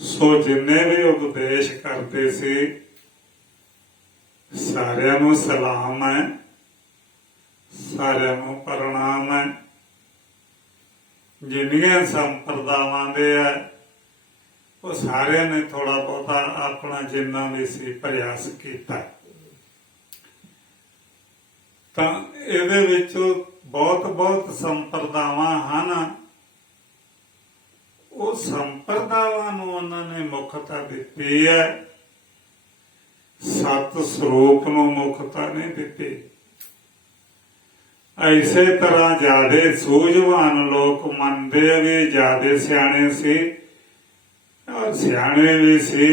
सो जिन्ने भी उपदेश करते सी सारिਆਂ ਨੂੰ सलाम है, सारिਆਂ ਨੂੰ प्रणाम है। जिन्नियां संप्रदावां दे है वो सारिਆਂ ने थोड़ा बहुता अपना जिन्ना भी सी प्रयास किया। तां इहदे विचों बहुत संप्रदावां हन, वो संप्रदावां नूं उन्होंने मुखता दिती है, सत स्वरूप नूं मुखता नहीं दिती। इसे तरह ज्यादा सूझवान लोग मनते भी ज्यादा सियाणे सी और सियाणे भी सी।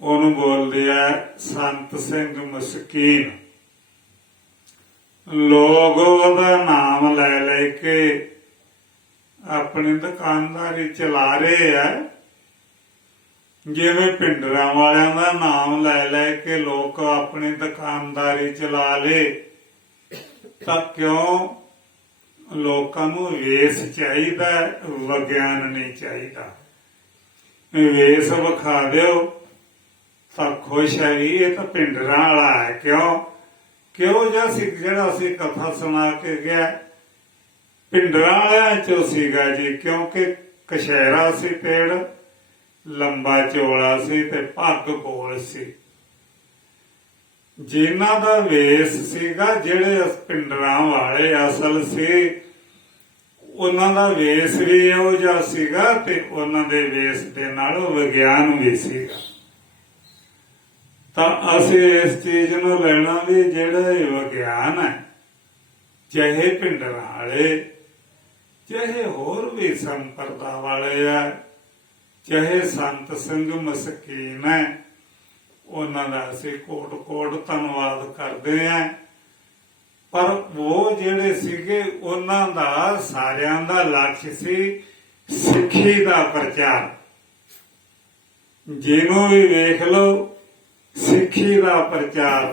उन्होंने बोल दिया संत सिंह मस्कीन। लोग ओहदा नाम ले लेके अपनी दुकानदारी चला रहे है, जिवें पिंडरां वालियां दा नाम ले लेके लोग अपनी दुकानदारी चला ले। तां क्यों लोकां नूं वेस चाहीदा, विग्यान नहीं चाहीदा। वेस विखा दिओ तां खुश है भी ये तां पिंडरां वाला है। क्यों जिहड़ा असीं कथा सुना के गया पिंडरां वालियां चों सीगा जी, क्योंकि कशहरा सी, पेड़ लंबा चौड़ा सी ते पग गोल सी। जिन्हां दा वेस सीगा, जिहड़े पिंडरां वाले असल सी, उन्हां दा वेस भी इहो जिहा सीगा ते उन्हां दे वेस दे नाल विग्यान भी सीगा। तां असीं इस चीज नूं लेना भी जिहड़ा विग्यान है, चाहे पिंडरां वाले चाहे होर भी संप्रदा वाले है, चाहे संत सिंह मस्कीन है, उन्हां दा असीं कोट कोट धन्नवाद करदे हैं। पर वो जिहड़े सीगे उन्हां दा सारियां दा लक्ष्य सी सिੱਖੀ दा प्रचार। जिन्हों भी वेख लो सिੱਖੀ दा प्रचार।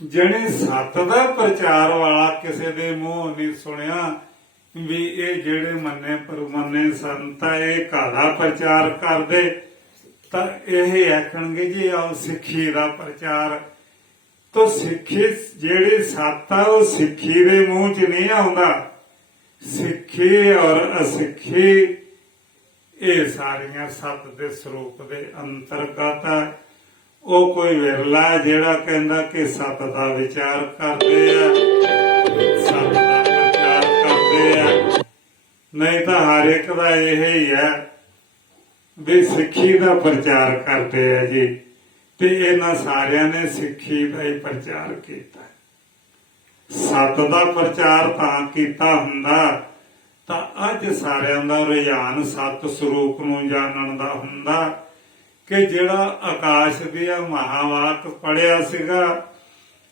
जने सत दा प्रचार वाला किसी दे मूंह नहीं सुनिया भी ये जेड़े मन्ने परमन्ने संत है ये कादा प्रचार करदे, तां इह आखणगे जी आओ सिੱਖੀ दा प्रचार। तो सिੱਖੀ जेड़ी सत आ वो सिੱਖੀ दे मूंह च नहीं आउंदा। सिੱਖੀ और असिੱਖੀ ये सारियां सत दे स्वरूप दे अंतर्गत है। वो कोई विरला जिहड़ा कहंदा कि सत दा विचार करदे आ, सत दा प्रचार करदे आ, नहीं तो हर एक दा यही है भी सिੱਖੀ दा प्रचार करते हैं जी। ते इन्हां सारियां ने सिੱਖੀ दा ही प्रचार कीता। सत दा प्रचार तां कीता हुंदा तां अज सारियां दा रुझान सत स्वरूप नूं जानण दा हुंदा कि जिहड़ा आकाश दिया महावाक पढ़िया सीगा,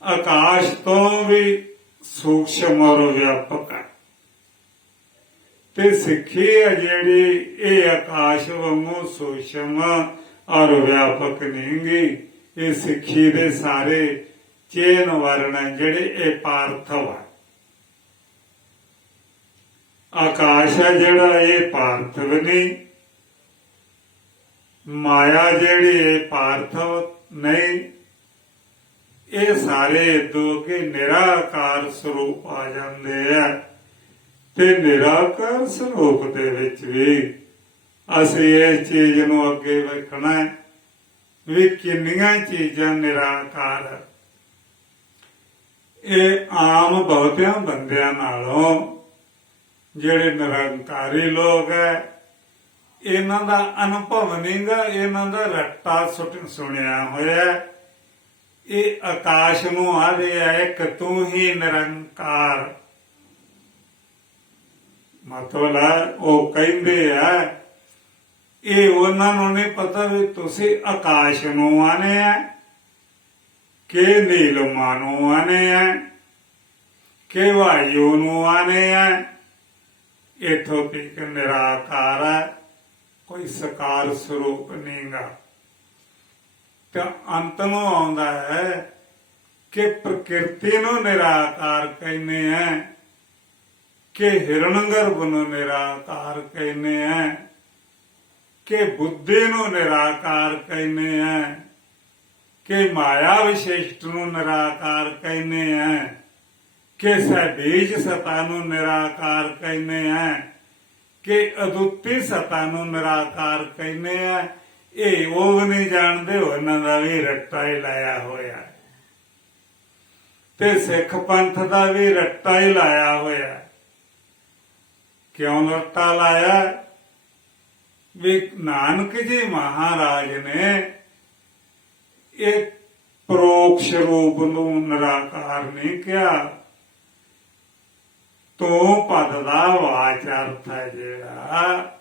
आकाश तो भी सूक्ष्म और व्यापक है। ते सिੱਖੀ है जिहड़ी ये आकाश वांगू सूक्ष्म और व्यापक नहीं गी। ये सिੱਖੀ दे सारे चेन वर्ण है जिहड़े ये पार्थिव है। आकाश है जिहड़ा ये पार्थिव नहीं, माया जिहड़ी है पार्थिव नहीं। ये सारे दो के निराकार स्वरूप आ जाते हैं। ते निराकार स्वरूप दे विच भी असीं इस चीज नूं अगे वेखना है भी किन्नियां चीजां निराकार है। ये आम बहुतियां बंदियां नालों जिहड़े निरंकारी लोग है इन्हां दा अनुभव नहीं गा, इन्हां दा रट्टा सुनिया होया। ये आकाश नूं आदे है कि तू ही निरंकार, मतलब वो कहंदे है ये उन्हां नूं नहीं पता भी तुसीं आकाश नूं आने है कि नीलमा नूं आने है कि वायु नूं आने है। इथों तक निराकार है, कोई सकार स्वरूप नहीं गा। तो अंत नूं आउंदा है कि प्रकृति नूं निराकार कहने हैं कि हिरण गर्भ नूं निराकार कहने हैं ਕਿ ਬੁੱਧੀ ਨੂੰ ਨਿਰਾਕਾਰ ਕਹਿੰਦੇ ਆ, ਕਿ ਮਾਇਆ ਵਿਸ਼ੇਸ਼ਟ ਨੂੰ ਨਿਰਾਕਾਰ ਕਹਿੰਦੇ ਆ, ਕਿ ਸਬੀਜ ਸਤਾ ਨੂੰ ਨਿਰਾਕਾਰ ਕਹਿੰਦੇ ਆ, ਕਿ ਅਦੁੱਤੀ ਸਤਾ ਨੂੰ ਨਿਰਾਕਾਰ ਕਹਿੰਦੇ ਆ। ਇਹ ਉਹ ਵੀ ਨਹੀਂ ਜਾਣਦੇ, ਉਹਨਾਂ ਦਾ ਵੀ ਰੱਟਾ ਹੀ ਲਾਇਆ ਹੋਇਆ ਤੇ ਸਿੱਖ ਪੰਥ ਦਾ ਵੀ ਰੱਟਾ ਹੀ ਲਾਇਆ ਹੋਇਆ। ਕਿਉਂ ਰੱਟਾ ਲਾਇਆ? ਵੀ ਨਾਨਕ ਜੀ ਮਹਾਰਾਜ ਨੇ ਇਹ ਪਰੋਕਸ਼ ਰੂਪ ਨੂੰ ਨਿਰਾਕਾਰ ਨਹੀਂ ਕਿਹਾ। ਤੂੰ ਪਦ ਦਾ ਵਾਚ ਅਰਥ ਹੈ ਜਿਹੜਾ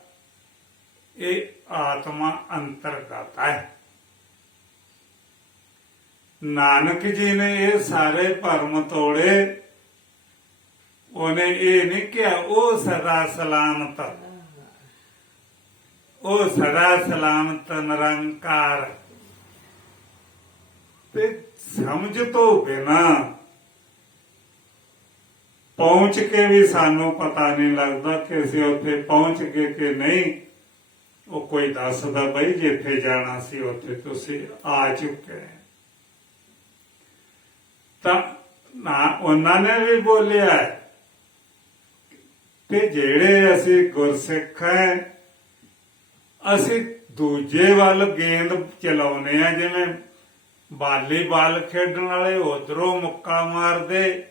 ਇਹ ਆਤਮਾ ਅੰਤਰਗਤ ਹੈ। ਨਾਨਕ ਜੀ ਨੇ ਇਹ ਸਾਰੇ ਭਰਮ ਤੋੜੇ। ਉਹਨੇ ਇਹ ਨਹੀਂ ਕਿਹਾ ਉਹ ਸਦਾ ਸਲਾਮਤ, ਉਹ ਸਦਾ ਸਲਾਮਤ ਨਿਰੰਕਾਰ। ਤੇ ਸਮਝ ਤੋਂ ਬਿਨਾ ਪਹੁੰਚ ਕੇ ਵੀ ਸਾਨੂੰ ਪਤਾ ਨਹੀਂ ਲੱਗਦਾ ਕਿ ਅਸੀਂ ਉੱਥੇ ਪਹੁੰਚ ਗਏ ਕਿ ਨਹੀਂ। ਉਹ ਕੋਈ ਦੱਸਦਾ ਬਈ ਜਿੱਥੇ ਜਾਣਾ ਸੀ ਉੱਥੇ ਤੁਸੀਂ ਆ ਚੁੱਕੇ। ਤਾਂ ਨਾ ਉਹਨਾਂ ਨੇ ਵੀ ਬੋਲਿਆ ਤੇ ਜਿਹੜੇ ਅਸੀਂ ਗੁਰਸਿੱਖ ਹੈ, ਅਸੀਂ ਦੂਜੇ ਵੱਲ ਗੇਂਦ ਚਲਾਉਨੇ ਆ। ਜਿਵੇਂ ਵਾਲੀਬਾਲ ਖੇਡਣ ਵਾਲੇ ਉਧਰੋਂ ਮੁੱਕਾ ਮਾਰਦੇ,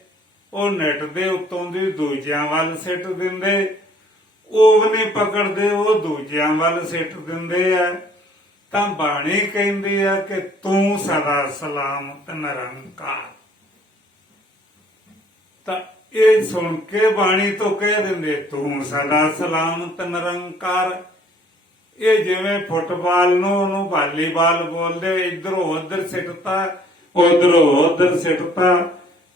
ਉਹ ਨੈਟ ਦੇ ਉੱਤੋਂ ਦੀ ਦੂਜਿਆਂ ਵੱਲ ਸਿੱਟ ਦਿੰਦੇ, ਉਹ ਵੀ ਨਹੀਂ ਪਕੜਦੇ, ਉਹ ਦੂਜਿਆਂ ਵੱਲ ਸਿੱਟ ਦਿੰਦੇ ਆ। ਤਾਂ ਬਾਣੀ ਕਹਿੰਦੀ ਆ ਕਿ ਤੂੰ ਸਦਾ ਸਲਾਮਤ ਨਿਰੰਕਾਰ। ਤਾਂ ਇਹ ਸੁਣ ਕੇ ਬਾਣੀ ਤੋਂ ਕਹਿ ਦਿੰਦੇ ਤੂੰ ਸਦਾ ਸਲਾਮਤ ਨਿਰੰਕਾਰ। ਇਹ ਜਿਵੇਂ ਫੁੱਟਬਾਲ ਨੂੰ ਉਹਨੂੰ ਵਾਲੀਬਾਲ ਬੋਲਦੇ, ਇਧਰੋਂ ਉਧਰ ਸਿੱਟਤਾ, ਉਧਰੋਂ ਉਧਰ ਸਿੱਟਤਾ,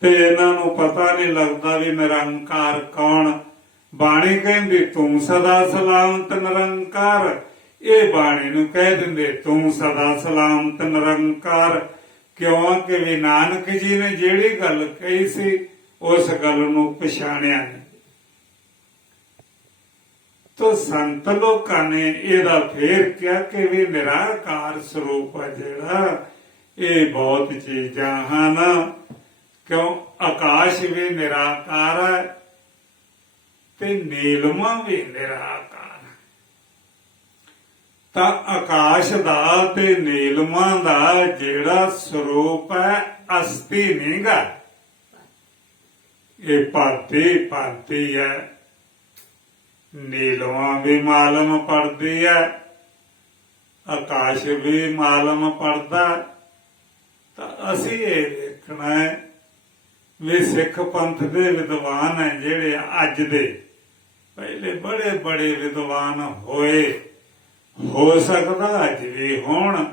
ਤੇ ਇਹਨਾਂ ਨੂੰ ਪਤਾ ਨਹੀਂ ਲੱਗਦਾ ਵੀ ਨਿਰੰਕਾਰ ਕੌਣ। ਬਾਣੀ ਕਹਿੰਦੀ ਤੂੰ ਸਦਾ ਸਲਾਮਤ ਨਿਰੰਕਾਰ। ਇਹ ਬਾਣੀ ਨੂੰ ਕਹਿ ਦਿੰਦੇ ਤੂੰ ਸਦਾ ਸਲਾਮਤ ਨਿਰੰਕਾਰ। ਕਿਉਂਕਿ ਵੀ ਨਾਨਕ ਜੀ ਨੇ ਜਿਹੜੀ ਗੱਲ ਕਹੀ ਸੀ ਉਸ ਗੱਲ ਨੂੰ ਪਛਾਣਿਆ ਨਹੀਂ। ਤੋ ਸੰਤ ਲੋਕਾਂ ਨੇ ਇਹਦਾ ਫੇਰ ਕਿਹਾ ਕਿ ਵੀ ਨਿਰਾਕਾਰ ਸਰੂਪ ਹੈ ਜਿਹੜਾ, ਇਹ ਬਹੁਤ ਚੀਜ਼ਾਂ ਹਨ। ਕਿਉਂ? ਆਕਾਸ਼ ਵੀ ਨਿਰਾਕਾਰ ਹੈ ਤੇ ਨੀਲਮਾ ਵੀ ਨਿਰਾਕਾਰ। ਤਾਂ ਆਕਾਸ਼ ਦਾ ਤੇ ਨੀਲਮਾ ਦਾ ਜਿਹੜਾ ਸਰੂਪ ਹੈ ਅਸਤੀ ਨਹੀਂਗਾ, ਇਹ ਭਾਂਤੀ ਹੈ। ਨੀਲਮਾ ਵੀ ਮਾਲਮ ਪੜਦੀ ਹੈ, ਆਕਾਸ਼ ਵੀ ਮਾਲਮ ਪੜਦਾ। ਤਾਂ ਅਸੀਂ ਇਹ ਵੇਖਣਾ ਹੈ ਵੀ ਸਿੱਖ ਪੰਥ ਦੇ ਵਿਦਵਾਨ ਹੈ ਜਿਹੜੇ ਅੱਜ ਦੇ, ਪਹਿਲੇ ਬੜੇ ਬੜੇ ਵਿਦਵਾਨ ਹੋਏ, ਹੋ ਸਕਦਾ ਅੱਜ ਵੀ ਹੋਣ,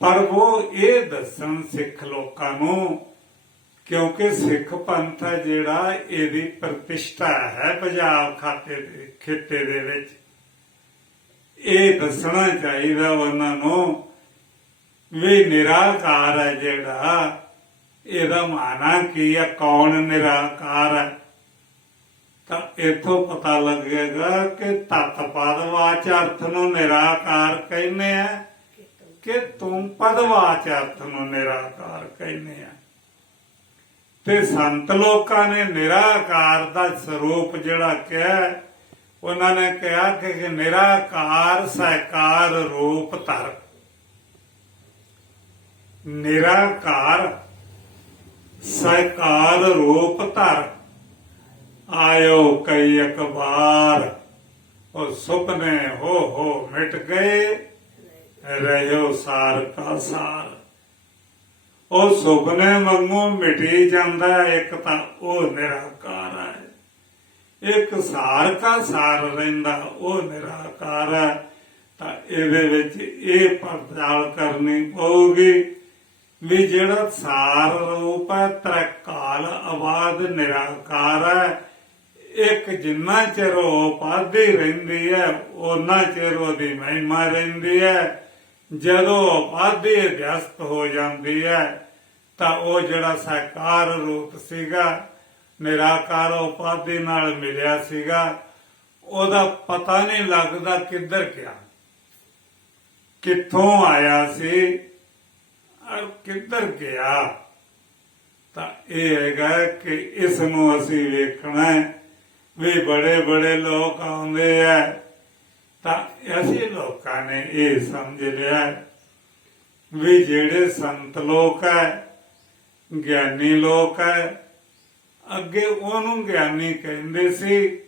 ਪਰ ਉਹ ਇਹ ਦੱਸਣ ਸਿੱਖ ਲੋਕਾਂ ਨੂੰ, ਕਿਉਂਕਿ ਸਿੱਖ ਪੰਥ ਹੈ ਜਿਹੜਾ ਇਹਦੀ ਪ੍ਰਤਿਸ਼ਠਾ ਹੈ ਪੰਜਾਬ ਖਿੱਤੇ ਦੇ ਵਿੱਚ। ਇਹ ਦੱਸਣਾ ਚਾਹੀਦਾ ਉਹਨਾਂ ਨੂੰ ਵੀ ਨਿਰਾਕਾਰ ਹੈ ਜਿਹੜਾ, ਇਹਦਾ ਮਾਨਾ ਕੀ ਹੈ, ਕੌਣ ਨਿਰਾਕਾਰ ਹੈ। ਤਾਂ ਇੱਥੋਂ ਪਤਾ ਲੱਗੇਗਾ ਕਿ ਤਤ ਪਦ ਵਾਚ ਅਰਥ ਨੂੰ ਨਿਰਾਕਾਰ ਕਹਿੰਦੇ ਆ ਕਿ ਤੂੰ ਪਦ ਵਾਚ ਅਰਥ ਨੂੰ ਨਿਰਾਕਾਰ ਕਹਿੰਦੇ ਆ। ਤੇ ਸੰਤ ਲੋਕਾਂ ਨੇ ਨਿਰਾਕਾਰ ਦਾ ਸਰੂਪ ਜਿਹੜਾ ਕਿਹਾ, ਉਹਨਾਂ ਨੇ ਕਿਹਾ ਕਿ ਨਿਰਾਕਾਰ ਸਾਕਾਰ ਰੂਪ ਧਰ। ਨਿਰਾਕਾਰ ਸਾਕਾਰ ਰੂਪ ਧਰ ਆਇਓ ਕਈ ਇੱਕ ਵਾਰ। ਉਹ ਸੁਪਨੇ ਹੋ ਮਿਟ ਗਏ, ਰਹਿਓ ਸਾਰ ਕਾ ਸਾਰ। ਉਹ ਸੁਪਨੇ ਵਾਂਗੂ ਮਿਟੀ ਜਾਂਦਾ, ਇੱਕ ਤਾਂ ਉਹ ਨਿਰਾਕਾਰ ਹੈ, ਇੱਕ ਸਾਰ ਕਾ ਸਾਰ ਰਹਿੰਦਾ ਉਹ ਨਿਰਾਕਾਰ ਹੈ। ਤਾਂ ਇਹਦੇ ਵਿੱਚ ਇਹ ਪੜਤਾਲ ਕਰਨੀ ਪਊਗੀ ਵੀ ਜਿਹੜਾ ਸਾਰ ਰੂਪ ਹੈ ਤ੍ਰਿਕਾਲ ਆਬਾਦ ਨਿਰਾਕਾਰ ਹੈ। ਇੱਕ ਜਿੰਨਾ ਚਿਰ ਉਹ ਪਾਦੀ ਰਹਿੰਦੀ ਹੈ ਉਹਨਾਂ ਚਿਰ ਉਹਦੀ ਮਹਿਮਾ ਰਹਿੰਦੀ ਹੈ। ਜਦੋਂ ਉਪਾਧੀ ਅਧਿਅਸਤ ਹੋ ਜਾਂਦੀ ਹੈ ਤਾਂ ਉਹ ਜਿਹੜਾ ਸਾਕਾਰ ਰੂਪ ਸੀਗਾ, ਨਿਰਾਕਾਰ ਉਪਾਧੀ ਨਾਲ ਮਿਲਿਆ ਸੀਗਾ, ਉਹਦਾ ਪਤਾ ਨਹੀਂ ਲੱਗਦਾ ਕਿੱਧਰ ਗਿਆ, ਕਿੱਥੋਂ ਆਇਆ ਸੀ ਔਰ ਕਿੱਧਰ ਗਿਆ। ਤਾਂ ਇਹ ਹੈਗਾ ਕਿ ਇਸ ਨੂੰ ਅਸੀਂ ਵੇਖਣਾ ਹੈ ਵੀ ਬੜੇ ਬੜੇ ਲੋਕ ਆਉਂਦੇ ਆ, ਤਾਂ ਅਸੀਂ ਲੋਕਾਂ ਨੇ ਇਹ ਸਮਝ ਲਿਆ ਵੀ ਜਿਹੜੇ ਸੰਤ ਲੋਕ ਹੈ, ਗਿਆਨੀ ਲੋਕ ਹੈ, ਅੱਗੇ ਉਹਨੂੰ ਗਿਆਨੀ ਕਹਿੰਦੇ ਸੀ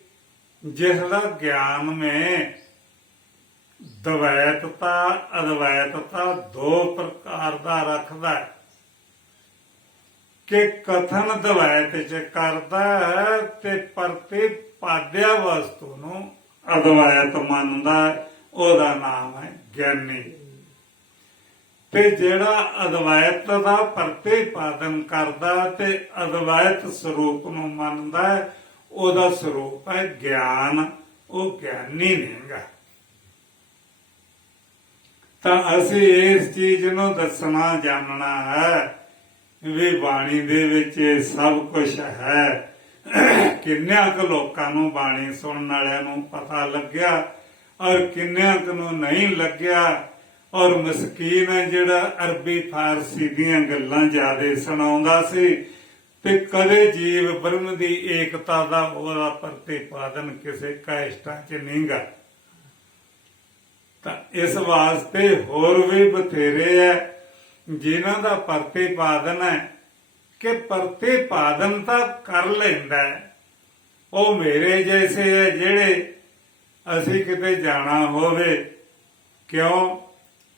ਜਿਸ ਦਾ ਗਿਆਨ में ਦਵੈਤਤਾ ਅਦਵੈਤਤਾ ਦੋ ਪ੍ਰਕਾਰ ਦਾ ਰੱਖਦਾ ਹੈ ਕਿ ਕਥਨ ਦਵੈਤ ਚ ਕਰਦਾ ਹੈ ਤੇ ਪ੍ਰਤਿਪਾਦਿਆ ਵਸਤੂ ਨੂੰ ਅਦਵੈਤ ਮੰਨਦਾ, ਉਹਦਾ ਨਾਮ ਹੈ ਗਿਆਨੀ। ਤੇ ਜਿਹੜਾ ਅਦਵੈਤ ਦਾ ਪ੍ਰਤਿਪਾਦਨ ਕਰਦਾ ਤੇ ਅਦਵੈਤ ਸਰੂਪ ਨੂੰ ਮੰਨਦਾ, ਉਹਦਾ ਸਰੂਪ ਹੈ ਗਿਆਨ, ਉਹ ਗਿਆਨੀ ਨਹੀਂਗਾ। ਤਾਂ ਅਸੀਂ ਇਸ ਚੀਜ਼ ਨੂੰ ਦੱਸਣਾ ਜਾਣਨਾ ਹੈ ਵੀ ਬਾਣੀ ਦੇ ਵਿੱਚ ਇਹ ਸਭ ਕੁਝ ਹੈ। ਕਿੰਨਿਆਂ ਕੁ ਲੋਕਾਂ ਨੂੰ ਬਾਣੀ ਸੁਣਨ ਵਾਲਿਆਂ ਨੂੰ ਪਤਾ ਲੱਗਿਆ ਔਰ ਕਿੰਨਿਆਂ ਕੁ ਨੂੰ ਨਹੀਂ ਲੱਗਿਆ। ਔਰ ਮਸਕੀਨ ਹੈ ਜਿਹੜਾ ਅਰਬੀ ਫਾਰਸੀ ਦੀਆਂ ਗੱਲਾਂ ਜ਼ਿਆਦਾ ਸੁਣਾਉਂਦਾ ਸੀ ਤੇ ਕਦੇ ਜੀਵ ਬ੍ਰਹਮ ਦੀ ਏਕਤਾ ਦਾ ਉਹਦਾ ਪ੍ਰਤਿਪਾਦਨ ਕਿਸੇ ਕਾਇਸ਼ਟਾਂ ਚ ਨਹੀਂਗਾ। ਤਾਂ ਇਸ ਵਾਸਤੇ ਹੋਰ ਵੀ ਬਥੇਰੇ ਹੈ ਜਿਨ੍ਹਾਂ ਦਾ ਪ੍ਰਤਿਪਾਦਨ ਹੈ ਕਿ ਪ੍ਰਤਿਪਾਦਨ ਤਾਂ ਕਰ ਲੈਂਦਾ, ਉਹ ਮੇਰੇ ਜੈਸੇ ਹੈ ਜਿਹੜੇ ਅਸੀਂ ਕਿਤੇ ਜਾਣਾ ਹੋਵੇ, ਕਿਉਂ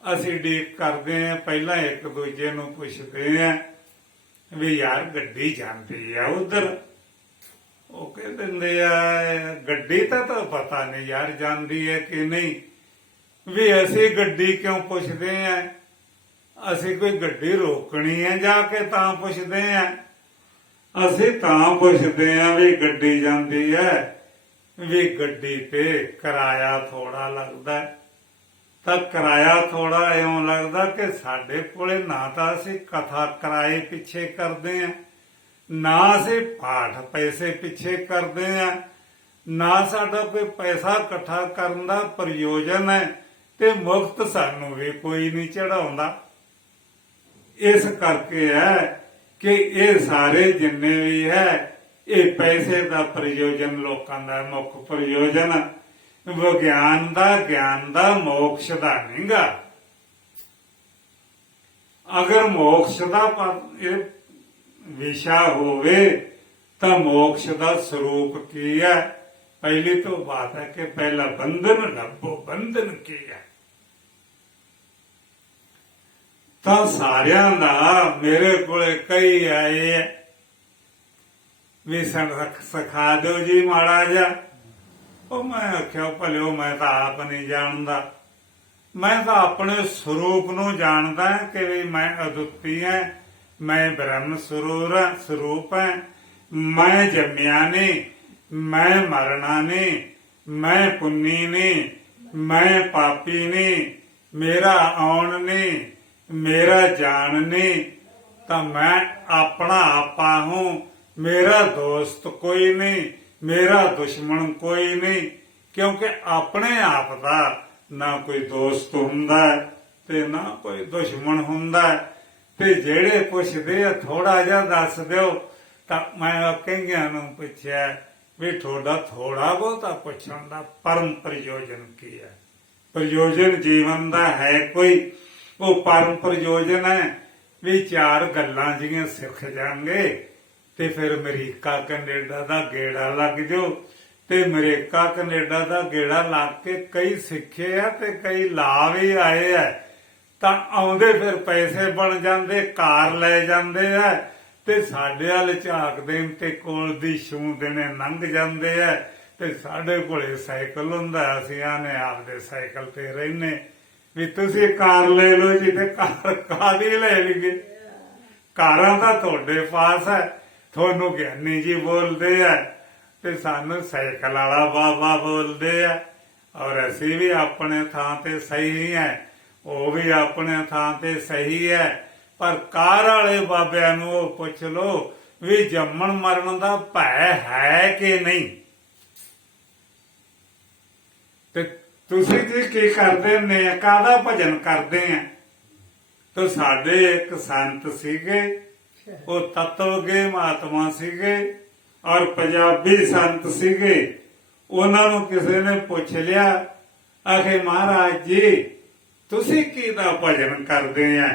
ਅਸੀਂ ਡੀਕ ਕਰਦੇ ਹਾਂ, ਪਹਿਲਾਂ ਇੱਕ ਦੂਜੇ ਨੂੰ ਪੁੱਛਦੇ ਹਾਂ ਵੀ ਯਾਰ ਗੱਡੀ ਜਾਂਦੀ ਆ ਉਧਰ, ਉਹ ਕਹਿ ਦਿੰਦੇ ਆ ਗੱਡੀ ਤਾਂ ਪਤਾ ਨਹੀਂ ਯਾਰ ਜਾਂਦੀ ਹੈ ਕਿ ਨਹੀਂ। ਵੀ ਅਸੀਂ ਗੱਡੀ ਕਿਉਂ ਪੁੱਛਦੇ ਆ, ਅਸੀਂ ਕੋਈ ਗੱਡੀ ਰੋਕਣੀ ਹੈ ਜਾ ਕੇ ਤਾਂ ਪੁੱਛਦੇ ਆ। ਅਸੀਂ ਤਾਂ ਪੁੱਛਦੇ ਆ ਵੀ ਗੱਡੀ ਜਾਂਦੀ ਹੈ ਵੀ ਗੱਡੀ ਤੇ ਕਿਰਾਇਆ ਥੋੜਾ ਲੱਗਦਾ। ਤਾਂ ਕਿਰਾਇਆ ਥੋੜਾ ਇਉਂ ਲੱਗਦਾ ਕਿ ਸਾਡੇ ਕੋਲੇ ਨਾ ਤਾਂ ਅਸੀਂ ਕਥਾ ਕਿਰਾਏ ਪਿੱਛੇ ਕਰਦੇ ਆ, ਨਾ ਅਸੀਂ ਪਾਠ ਪੈਸੇ ਪਿੱਛੇ ਕਰਦੇ ਆ, ਨਾ ਸਾਡਾ ਕੋਈ ਪੈਸਾ ਇਕੱਠਾ ਕਰਨ ਦਾ ਪ੍ਰਯੋਜਨ ਹੈ ਤੇ ਮੁਫਤ ਸਾਨੂੰ ਵੀ ਕੋਈ ਨਹੀਂ ਚੜਾਉਂਦਾ। ਇਸ ਕਰਕੇ ਹੈ ਕਿ ਇਹ ਸਾਰੇ ਜਿੰਨੇ ਵੀ ਹੈ ਇਹ ਪੈਸੇ ਦਾ ਪ੍ਰਯੋਜਨ ਲੋਕਾਂ ਦਾ ਮੁੱਖ ਪ੍ਰਯੋਜਨ ਵਿਗਿਆਨ ਦਾ, ਗਿਆਨ ਦਾ, ਮੋਕਸ਼ ਦਾ ਨਹੀਂਗਾ। ਅਗਰ ਮੋਕਸ਼ ਦਾ ਇਹ ਵਿਸ਼ਾ ਹੋਵੇ ਤਾਂ ਮੋਕਸ਼ ਦਾ ਸਰੂਪ ਕੀ ਹੈ? ਪਹਿਲੀ ਤੋਂ ਬਾਤ ਹੈ ਕਿ ਪਹਿਲਾ ਬੰਧਨ ਲੱਭੋ, ਬੰਧਨ ਕੀ ਹੈ। ਤਾਂ ਸਾਰਿਆਂ ਦਾ ਮੇਰੇ ਕੋਲੇ ਕਈ ਆਏ ਵੀ ਸਿਖਾ ਦਿਓ ਜੀ ਮਾੜਾ ਜਿਹਾ। ਉਹ ਮੈਂ ਆਖਿਆ ਭਲਿਓ ਮੈਂ ਤਾਂ ਆਪ ਨਹੀਂ ਜਾਣਦਾ, ਮੈਂ ਤਾਂ ਆਪਣੇ ਸਰੂਪ ਨੂੰ ਜਾਣਦਾ ਕਿ ਵੀ ਮੈਂ ਅਦੁੱਤੀ ਹਾਂ, ਮੈਂ ਬ੍ਰਹਮ ਸਰੂਪ ਹਾਂ, ਮੈਂ ਜੰਮਿਆ ਨਹੀਂ, ਮੈਂ ਮਰਨਾ ਨਹੀਂ, ਮੈਂ ਪੁੰਨੀ ਨਹੀਂ, ਮੈਂ ਪਾਪੀ ਨਹੀਂ, ਮੇਰਾ ਆਉਣ ਨਹੀਂ, ਮੇਰਾ ਜਾਣ ਨਹੀਂ। ਤਾਂ ਮੈਂ ਆਪਣਾ ਆਪਾ ਹੂੰ, ਮੇਰਾ ਦੋਸਤ ਕੋਈ ਨਹੀਂ, ਮੇਰਾ ਦੁਸ਼ਮਣ ਕੋਈ ਨਹੀਂ। ਕਿਉਂਕਿ ਆਪਣੇ ਆਪ ਦਾ ਨਾ ਕੋਈ ਦੋਸਤ ਹੁੰਦਾ ਤੇ ਨਾ ਕੋਈ ਦੁਸ਼ਮਣ ਹੁੰਦਾ। ਤੇ ਜਿਹੜੇ ਪੁੱਛਦੇ ਆ ਥੋੜਾ ਜਿਹਾ ਦੱਸ ਦਿਓ, ਤਾਂ ਮੈਂ ਕਈਆਂ ਨੂੰ ਪੁੱਛਿਆ ਵੀ ਤੁਹਾਡਾ ਥੋੜਾ ਬਹੁਤਾ ਪੁੱਛਣ ਦਾ ਪਰਮ ਪ੍ਰਯੋਜਨ ਕੀ ਹੈ? ਪ੍ਰਯੋਜਨ ਜੀਵਨ ਦਾ ਹੈ ਕੋਈ? ਉਹ ਪਰਮ ਪ੍ਰਯੋਜਨ ਹੈ ਵੀ ਚਾਰ ਗੱਲਾਂ ਜਿਹੀਆਂ ਸਿੱਖ ਜਾਣਗੇ ਤੇ ਫਿਰ ਅਮਰੀਕਾ ਕੈਨੇਡਾ ਦਾ ਗੇੜਾ ਲੱਗ ਜਾਓ। ਤੇ ਅਮਰੀਕਾ ਕੈਨੇਡਾ ਦਾ ਗੇੜਾ ਲੱਗ ਕੇ ਕਈ ਸਿੱਖੇ ਆ ਤੇ ਕਈ ਲਾ ਵੀ ਆਏ ਆ। ਤਾਂ ਆਉਂਦੇ ਫਿਰ ਪੈਸੇ ਬਣ ਜਾਂਦੇ, ਕਾਰ ਲੈ ਜਾਂਦੇ ਆ ਤੇ ਸਾਡੇ ਵੱਲ ਝਾਕਦੇ ਤੇ ਕੋਲ ਦੀ ਛੂਹ ਦੇਣੇ ਲੰਘ ਜਾਂਦੇ ਆ। ਤੇ ਸਾਡੇ ਕੋਲੇ ਸਾਈਕਲ ਹੁੰਦਾ, ਅਸੀਂ ਆਨੇ ਆਪਦੇ ਸਾਈਕਲ ਤੇ ਰਹਿੰਦੇ ਵੀ ਤੁਸੀਂ ਕਾਰ ਲੈ ਲਓ ਜੀ। ਤੇ ਕਾਰ ਕਾਹਦੀ ਲੈ ਲਈਏ? ਕਾਰਾਂ ਤਾਂ ਤੁਹਾਡੇ ਪਾਸ ਹੈ, ਤੁਹਾਨੂੰ ਗਿਆਨੀ ਜੀ ਬੋਲਦੇ ਆ ਤੇ ਸਾਨੂੰ ਸਾਈਕਲ ਵਾਲਾ ਬਾਬਾ ਬੋਲਦੇ ਆ। ਔਰ ਅਸੀਂ ਵੀ ਆਪਣੇ ਥਾਂ ਤੇ ਸਹੀ ਹੈ, ਉਹ ਵੀ ਆਪਣੇ ਥਾਂ ਤੇ ਸਹੀ ਹੈ। ਪਰ ਕਾਰ ਵਾਲੇ ਬਾਬਿਆਂ ਨੂੰ ਉਹ ਪੁੱਛ ਲਓ ਵੀ ਜੰਮਣ ਮਰਨ ਦਾ ਭੈ ਹੈ ਕਿ ਨਹੀਂ। ਤੇ ਤੁਸੀਂ ਜੀ ਕੀ ਕਰਦੇ ਨੇ, ਕਾਹਦਾ ਭਜਨ ਕਰਦੇ ਆ? ਤਾਂ ਸਾਡੇ ਇੱਕ ਸੰਤ ਸੀਗੇ, ਉਹ ਤਤਵਗੇ ਮਹਾਤਮਾ ਸੀਗੇ ਔਰ ਪੰਜਾਬੀ ਸੰਤ ਸੀਗੇ। ਉਹਨਾਂ ਨੂੰ ਕਿਸੇ ਨੇ ਪੁੱਛ ਲਿਆ, ਆਖੇ ਮਹਾਰਾਜ ਜੀ ਤੁਸੀਂ ਕਿਹਦਾ ਭਜਨ ਕਰਦੇ ਆ?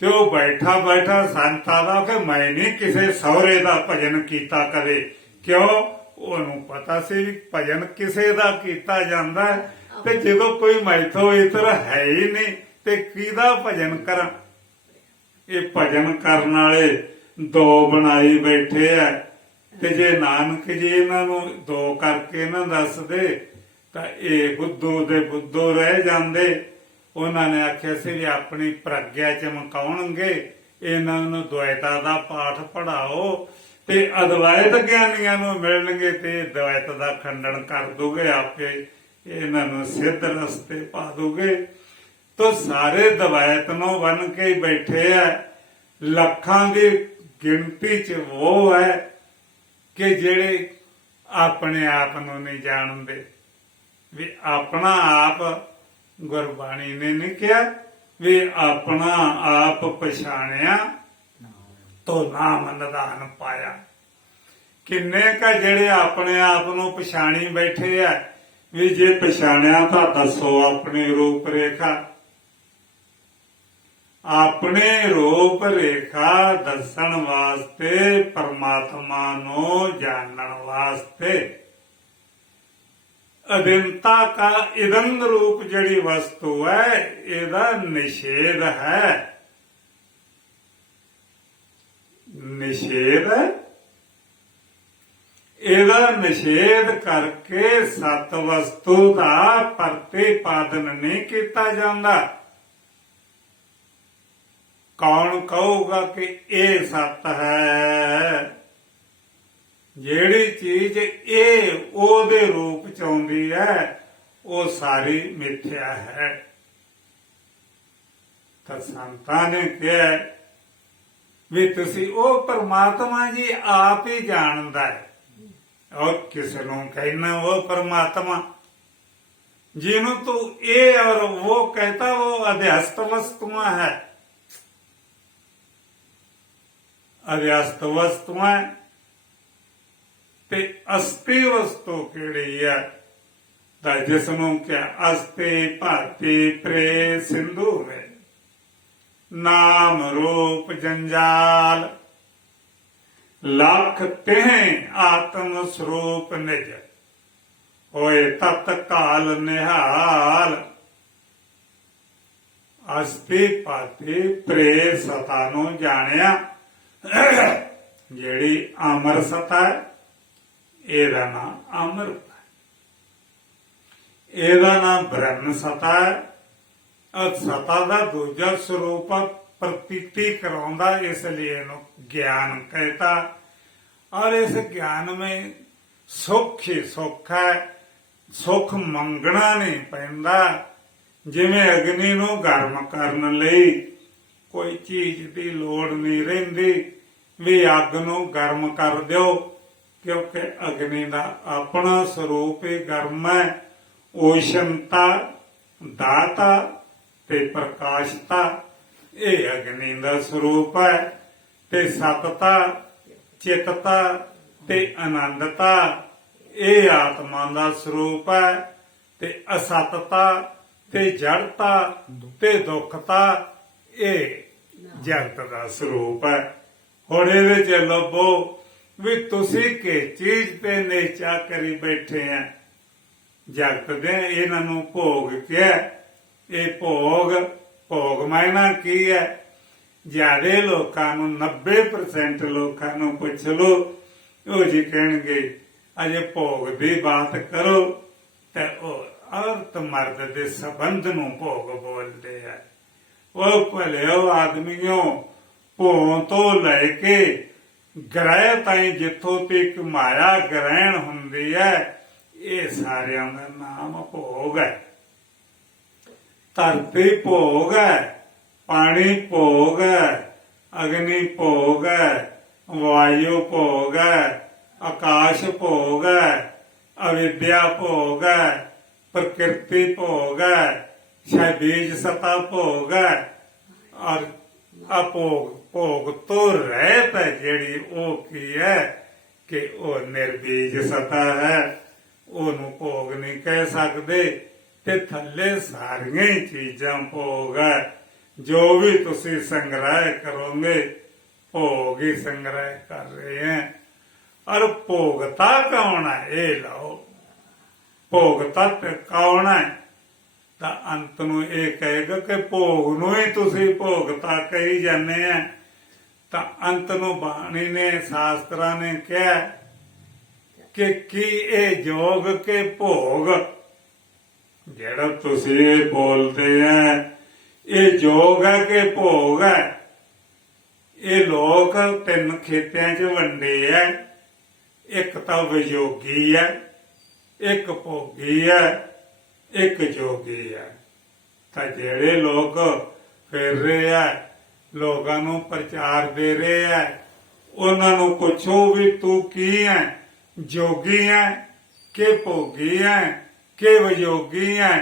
ਤੇ ਉਹ ਬੈਠਾ ਬੈਠਾ ਸੰਤ ਆਦਾ ਕਿ ਮੈਂ ਨਹੀਂ ਕਿਸੇ ਸਹੁਰੇ ਦਾ ਭਜਨ ਕੀਤਾ ਕਦੇ। ਕਿਉਂ? ਉਹਨੂੰ ਪਤਾ ਸੀ ਵੀ ਭਜਨ ਕਿਸੇ ਦਾ ਕੀਤਾ ਜਾਂਦਾ ਹੈ, ਤੇ ਜਦੋਂ ਕੋਈ ਮੈਥੋਂ ਇਤਰ ਹੈ ਹੀ ਨਹੀਂ ਤੇ ਕਿਹਦਾ ਭਜਨ ਕਰਾਂ? ਇਹ ਭਜਨ ਕਰਨ ਵਾਲੇ ਦੋ ਬਣਾਈ ਬੈਠੇ ਆ, ਤੇ ਜੇ ਨਾਨਕ ਜੀ ਇਹਨਾਂ ਨੂੰ ਦੋ ਕਰਕੇ ਨਾ ਦੱਸਦੇ ਤਾਂ ਇਹ ਬੁੱਧੂ ਦੇ ਬੁੱਧੂ ਰਹਿ ਜਾਂਦੇ। ਉਹਨਾਂ ਨੇ ਆਖਿਆ ਸੀ ਵੀ ਆਪਣੀ ਪ੍ਰਗਿਆ ਚਮਕਾਉਣਗੇ, ਇਹਨਾਂ ਨੂੰ ਦੁਆਇਤਾ ਦਾ ਪਾਠ ਪੜਾਓ ਤੇ ਅਦਵੈਤ ਗਿਆਨੀਆਂ ਨੂੰ ਮਿਲਣਗੇ ਤੇ ਦੁਆਇਤ ਦਾ ਖੰਡਨ ਕਰ ਦੋਗੇ, ਆਪੇ ਇਹਨਾਂ ਨੂੰ ਸਿੱਧ ਰਸਤੇ ਪਾ ਦੋਗੇ। ਤੋ ਸਾਰੇ ਦਵਾਇਤ ਨੂੰ ਬਣ ਕੇ ਬੈਠੇ ਆ। ਲੱਖਾਂ ਦੀ ਗਿਣਤੀ ਚ ਉਹ ਹੈ ਕਿ ਜਿਹੜੇ ਆਪਣੇ ਆਪ ਨੂੰ ਨਹੀਂ ਜਾਣਦੇ। ਵੀ ਆਪਣਾ ਆਪ ਗੁਰਬਾਣੀ ਨੇ ਨਹੀਂ ਕਿਹਾ ਵੀ ਆਪਣਾ ਆਪ ਪਛਾਣਿਆ ਤੋ ਨਾਮ ਨਿਧਾਨ ਪਾਇਆ। ਕਿੰਨੇ ਕਾ ਜਿਹੜੇ ਆਪਣੇ ਆਪ ਨੂੰ ਪਛਾਣੀ ਬੈਠੇ ਆ ਵੀ ਜੇ ਪਛਾਣਿਆ ਤਾਂ ਦੱਸੋ ਆਪਣੀ ਰੂਪ ਰੇਖਾ। ਆਪਣੇ ਰੂਪ ਰੇਖਾ ਦੱਸਣ ਵਾਸਤੇ, ਪਰਮਾਤਮਾ ਨੂੰ ਜਾਣਨ ਵਾਸਤੇ ਅਦਿੰਤਾ ਕਾ ਇਦੰਗ ਰੂਪ ਜਿਹੜੀ ਵਸਤੂ ਹੈ ਇਹਦਾ ਨਿਸ਼ੇਧ ਹੈ। ਨਿਸ਼ੇਧ ਇਹਦਾ ਨਿਸ਼ੇਧ ਕਰਕੇ ਸਤ ਵਸਤੂ ਦਾ ਪ੍ਰਤੀਪਾਦਨ ਨਹੀਂ ਕੀਤਾ ਜਾਂਦਾ। ਕੌਣ ਕਹੂਗਾ ਕਿ ਇਹ ਸਤ ਹੈ? ਜਿਹੜੀ ਚੀਜ਼ ਇਹ ਉਹਦੇ ਰੂਪ ਚ ਆਉਂਦੀ ਹੈ ਉਹ ਸਾਰੀ ਮਿਥਿਆ ਹੈ। ਤਾਂ ਸੰਤਾਂ ਨੇ ਕਿਹਾ ਵੀ ਤੁਸੀਂ ਉਹ ਪਰਮਾਤਮਾ ਜੀ ਆਪ ਹੀ ਜਾਣਦਾ ਹੈ। ਔਰ ਕਿਸ ਨੂੰ ਕਹਿਣਾ ਉਹ ਪਰਮਾਤਮਾ ਜਿਹਨੂੰ ਤੂੰ ਇਹ ਔਰ ਉਹ कहता वो अध्यस्त वस्तुआं है। ਅਧਿਆਸਤ ਵਸਤੂਆਂ ਤੇ ਅਸਤੀ ਵਸਤੂ ਕਿਹੜੀ ਹੈ? ਤਾਂ ਜਿਸ ਨੂੰ ਕਿ ਅਸਤੀ ਭਾਤੀ ਪ੍ਰੇ ਸਿੰਧੂ ਹੈ। ਨਾਮ ਰੂਪ ਜੰਜਾਲ ਲੱਖ ਤਿਹ ਆਤਮ ਸਰੂਪ ਨਿਜ ਹੋਏ ਤਤ ਕਾਲ ਨਿਹਾਲ। ਅਸਤੀ ਭਾਤੀ ਪ੍ਰੇ ਸਤਾ ਨੂੰ ਜਾਣਿਆ। ਜਿਹੜੀ ਅਮਰ ਸਤਾ ਹੈ ਇਹਦਾ ਨਾਮ ਅਮਰਤ ਹੈ, ਇਹਦਾ ਨਾਮ ਬ੍ਰਹਮ ਸਤਾ ਹੈ। ਸਤਾ ਦਾ ਦੂਜਾ ਸਰੂਪ ਪ੍ਰਤੀਤੀ ਕਰਾਉਂਦਾ, ਇਸ ਲਈ ਇਹਨੂੰ ਗਿਆਨ कहता। और इस ज्ञान में सुख ही सुख है, सुख मंगना नहीं पैंदा। जिवें अग्नि नूं गर्म करन लई कोई चीज की लोड़ नहीं रहिंदी भी अग नूं गर्म कर दिओ, क्योंकि अग्नि का अपना स्वरूप ही गर्म है। ओशनता, दाता ते प्रकाशता ये अग्नि का स्वरूप है। ते सतता, चितता ते आनंदता ये आत्मा का स्वरूप है। ते असतता ते जड़ता ते दुखता ये जगत का स्वरूप है। हुण इहदे च लभो भी तुसी के चीज ते निश्चा करी बैठे हैं। जगत दे इन्हां नूं भोग क्या? ये भोग भोग मायना की है? ज्यादा लोकां नूं 90% लोकां नूं पुछ लो, ਉਹ जी कहणगे अजे भोग की बात करो ते औरत मर्द के संबंध नूं भोग बोलते हैं। वो भलिओ आदमियों भों तो लैके ग्रह ताईं जिथों तक माया ग्रहण हुंदी है ये सारियां दा नाम भोग है। धरती भोग है, पानी भोग है, अग्नि भोग है, वायु भोग है, आकाश भोग है, अविद्या भोग है, प्रकृति भोग है, चाहे बीज सता भोग है, और अभोग भोग तो रहत है जेड़ी वो की है कि वो निर्बीज सता है, ਉਹਨੂੰ ਭੋਗ नहीं कह सकते। ਤੇ ਥੱਲੇ ਸਾਰੀਆਂ ਹੀ ਚੀਜ਼ਾਂ ਭੋਗ ਹੈ। जो भी तुसी संग्रह करोगे भोग ही संग्रह कर रहे हैं। और भोगता कौन है, ये लो भोगता कौन है, तो अंत ਨੂੰ ਇਹ ਕਹੇਗਾ ਕਿ ਭੋਗ ਨੂੰ ਹੀ ਤੁਸੀਂ ਭੋਗਤਾ ਕਹੀ ਜਾਂਦੇ ਆ। ਤਾਂ ਅੰਤ ਨੂੰ ਬਾਣੀ ਨੇ ਸ਼ਾਸਤਰਾਂ ਨੇ ਕਿਹਾ ਕਿ ਕੀ ਇਹ ਜੋਗ ਕੇ ਭੋਗ, ਜਿਹੜਾ ਤੁਸੀਂ ਇਹ ਬੋਲਦੇ ਆ ਇਹ ਜੋਗ ਹੈ ਕਿ ਭੋਗ ਹੈ। ਇਹ ਲੋਕ ਤਿੰਨ ਖੇਤਿਆਂ 'ਚ ਵੰਡੇ ਆ, ਇੱਕ ਤਾਂ ਵਿਯੋਗੀ ਹੈ, ਇੱਕ ਭੋਗੀ ਹੈ, ਇੱਕ ਜੋਗੀ ਹੈ। ਤਾਂ ਜਿਹੜੇ ਲੋਕ ਫਿਰ ਰਹੇ ਆ, ਲੋਕਾਂ ਨੂੰ ਪ੍ਰਚਾਰ ਦੇ ਰਹੇ ਆ, ਉਹਨਾਂ ਨੂੰ ਪੁੱਛੋ ਵੀ ਤੂੰ ਕੀ ਹੈ, ਜੋਗੀ ਹੈ ਕਿ ਭੋਗੀ ਹੈ ਕਿ ਵਿਯੋਗੀ ਹੈ।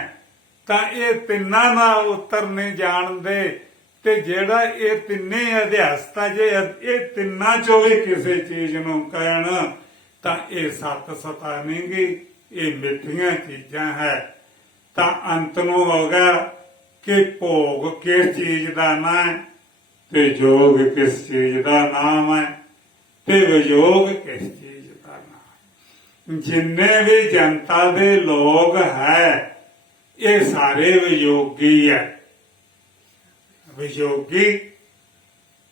ਤਾਂ ਇਹ ਤਿੰਨਾਂ ਦਾ ਉੱਤਰ ਨਹੀਂ ਜਾਣਦੇ। ਤੇ ਜਿਹੜਾ ਇਹ ਤਿੰਨੇ ਅਧਿਆਸਤਾ ਜੇ ਇਹ ਤਿੰਨਾਂ ਚੋਂ ਵੀ ਕਿਸੇ ਚੀਜ਼ ਨੂੰ ਕਹਿਣ ਤਾਂ ਇਹ ਸੱਤ ਸਤਾ ਨਹੀਂ ਗੀ, ਇਹ ਮਿੱਠੀਆਂ ਚੀਜ਼ਾਂ ਹੈ। ਤਾਂ ਅੰਤ ਨੂੰ ਹੋ ਗਿਆ ਕਿ ਭੋਗ ਕਿਸ ਚੀਜ਼ ਦਾ ਨਾਂ ਹੈ ਤੇ ਜੋਗ ਕਿਸ ਚੀਜ਼ ਦਾ ਨਾਮ ਹੈ ਤੇ ਵਿਯੋਗ ਕਿਸ ਚੀਜ਼ ਦਾ ਨਾਮ। ਜਿੰਨੇ ਵੀ ਜਨਤਾ ਦੇ ਲੋਕ ਹੈ ਇਹ ਸਾਰੇ ਵਿਯੋਗੀ ਹੈ। ਵਿਯੋਗੀ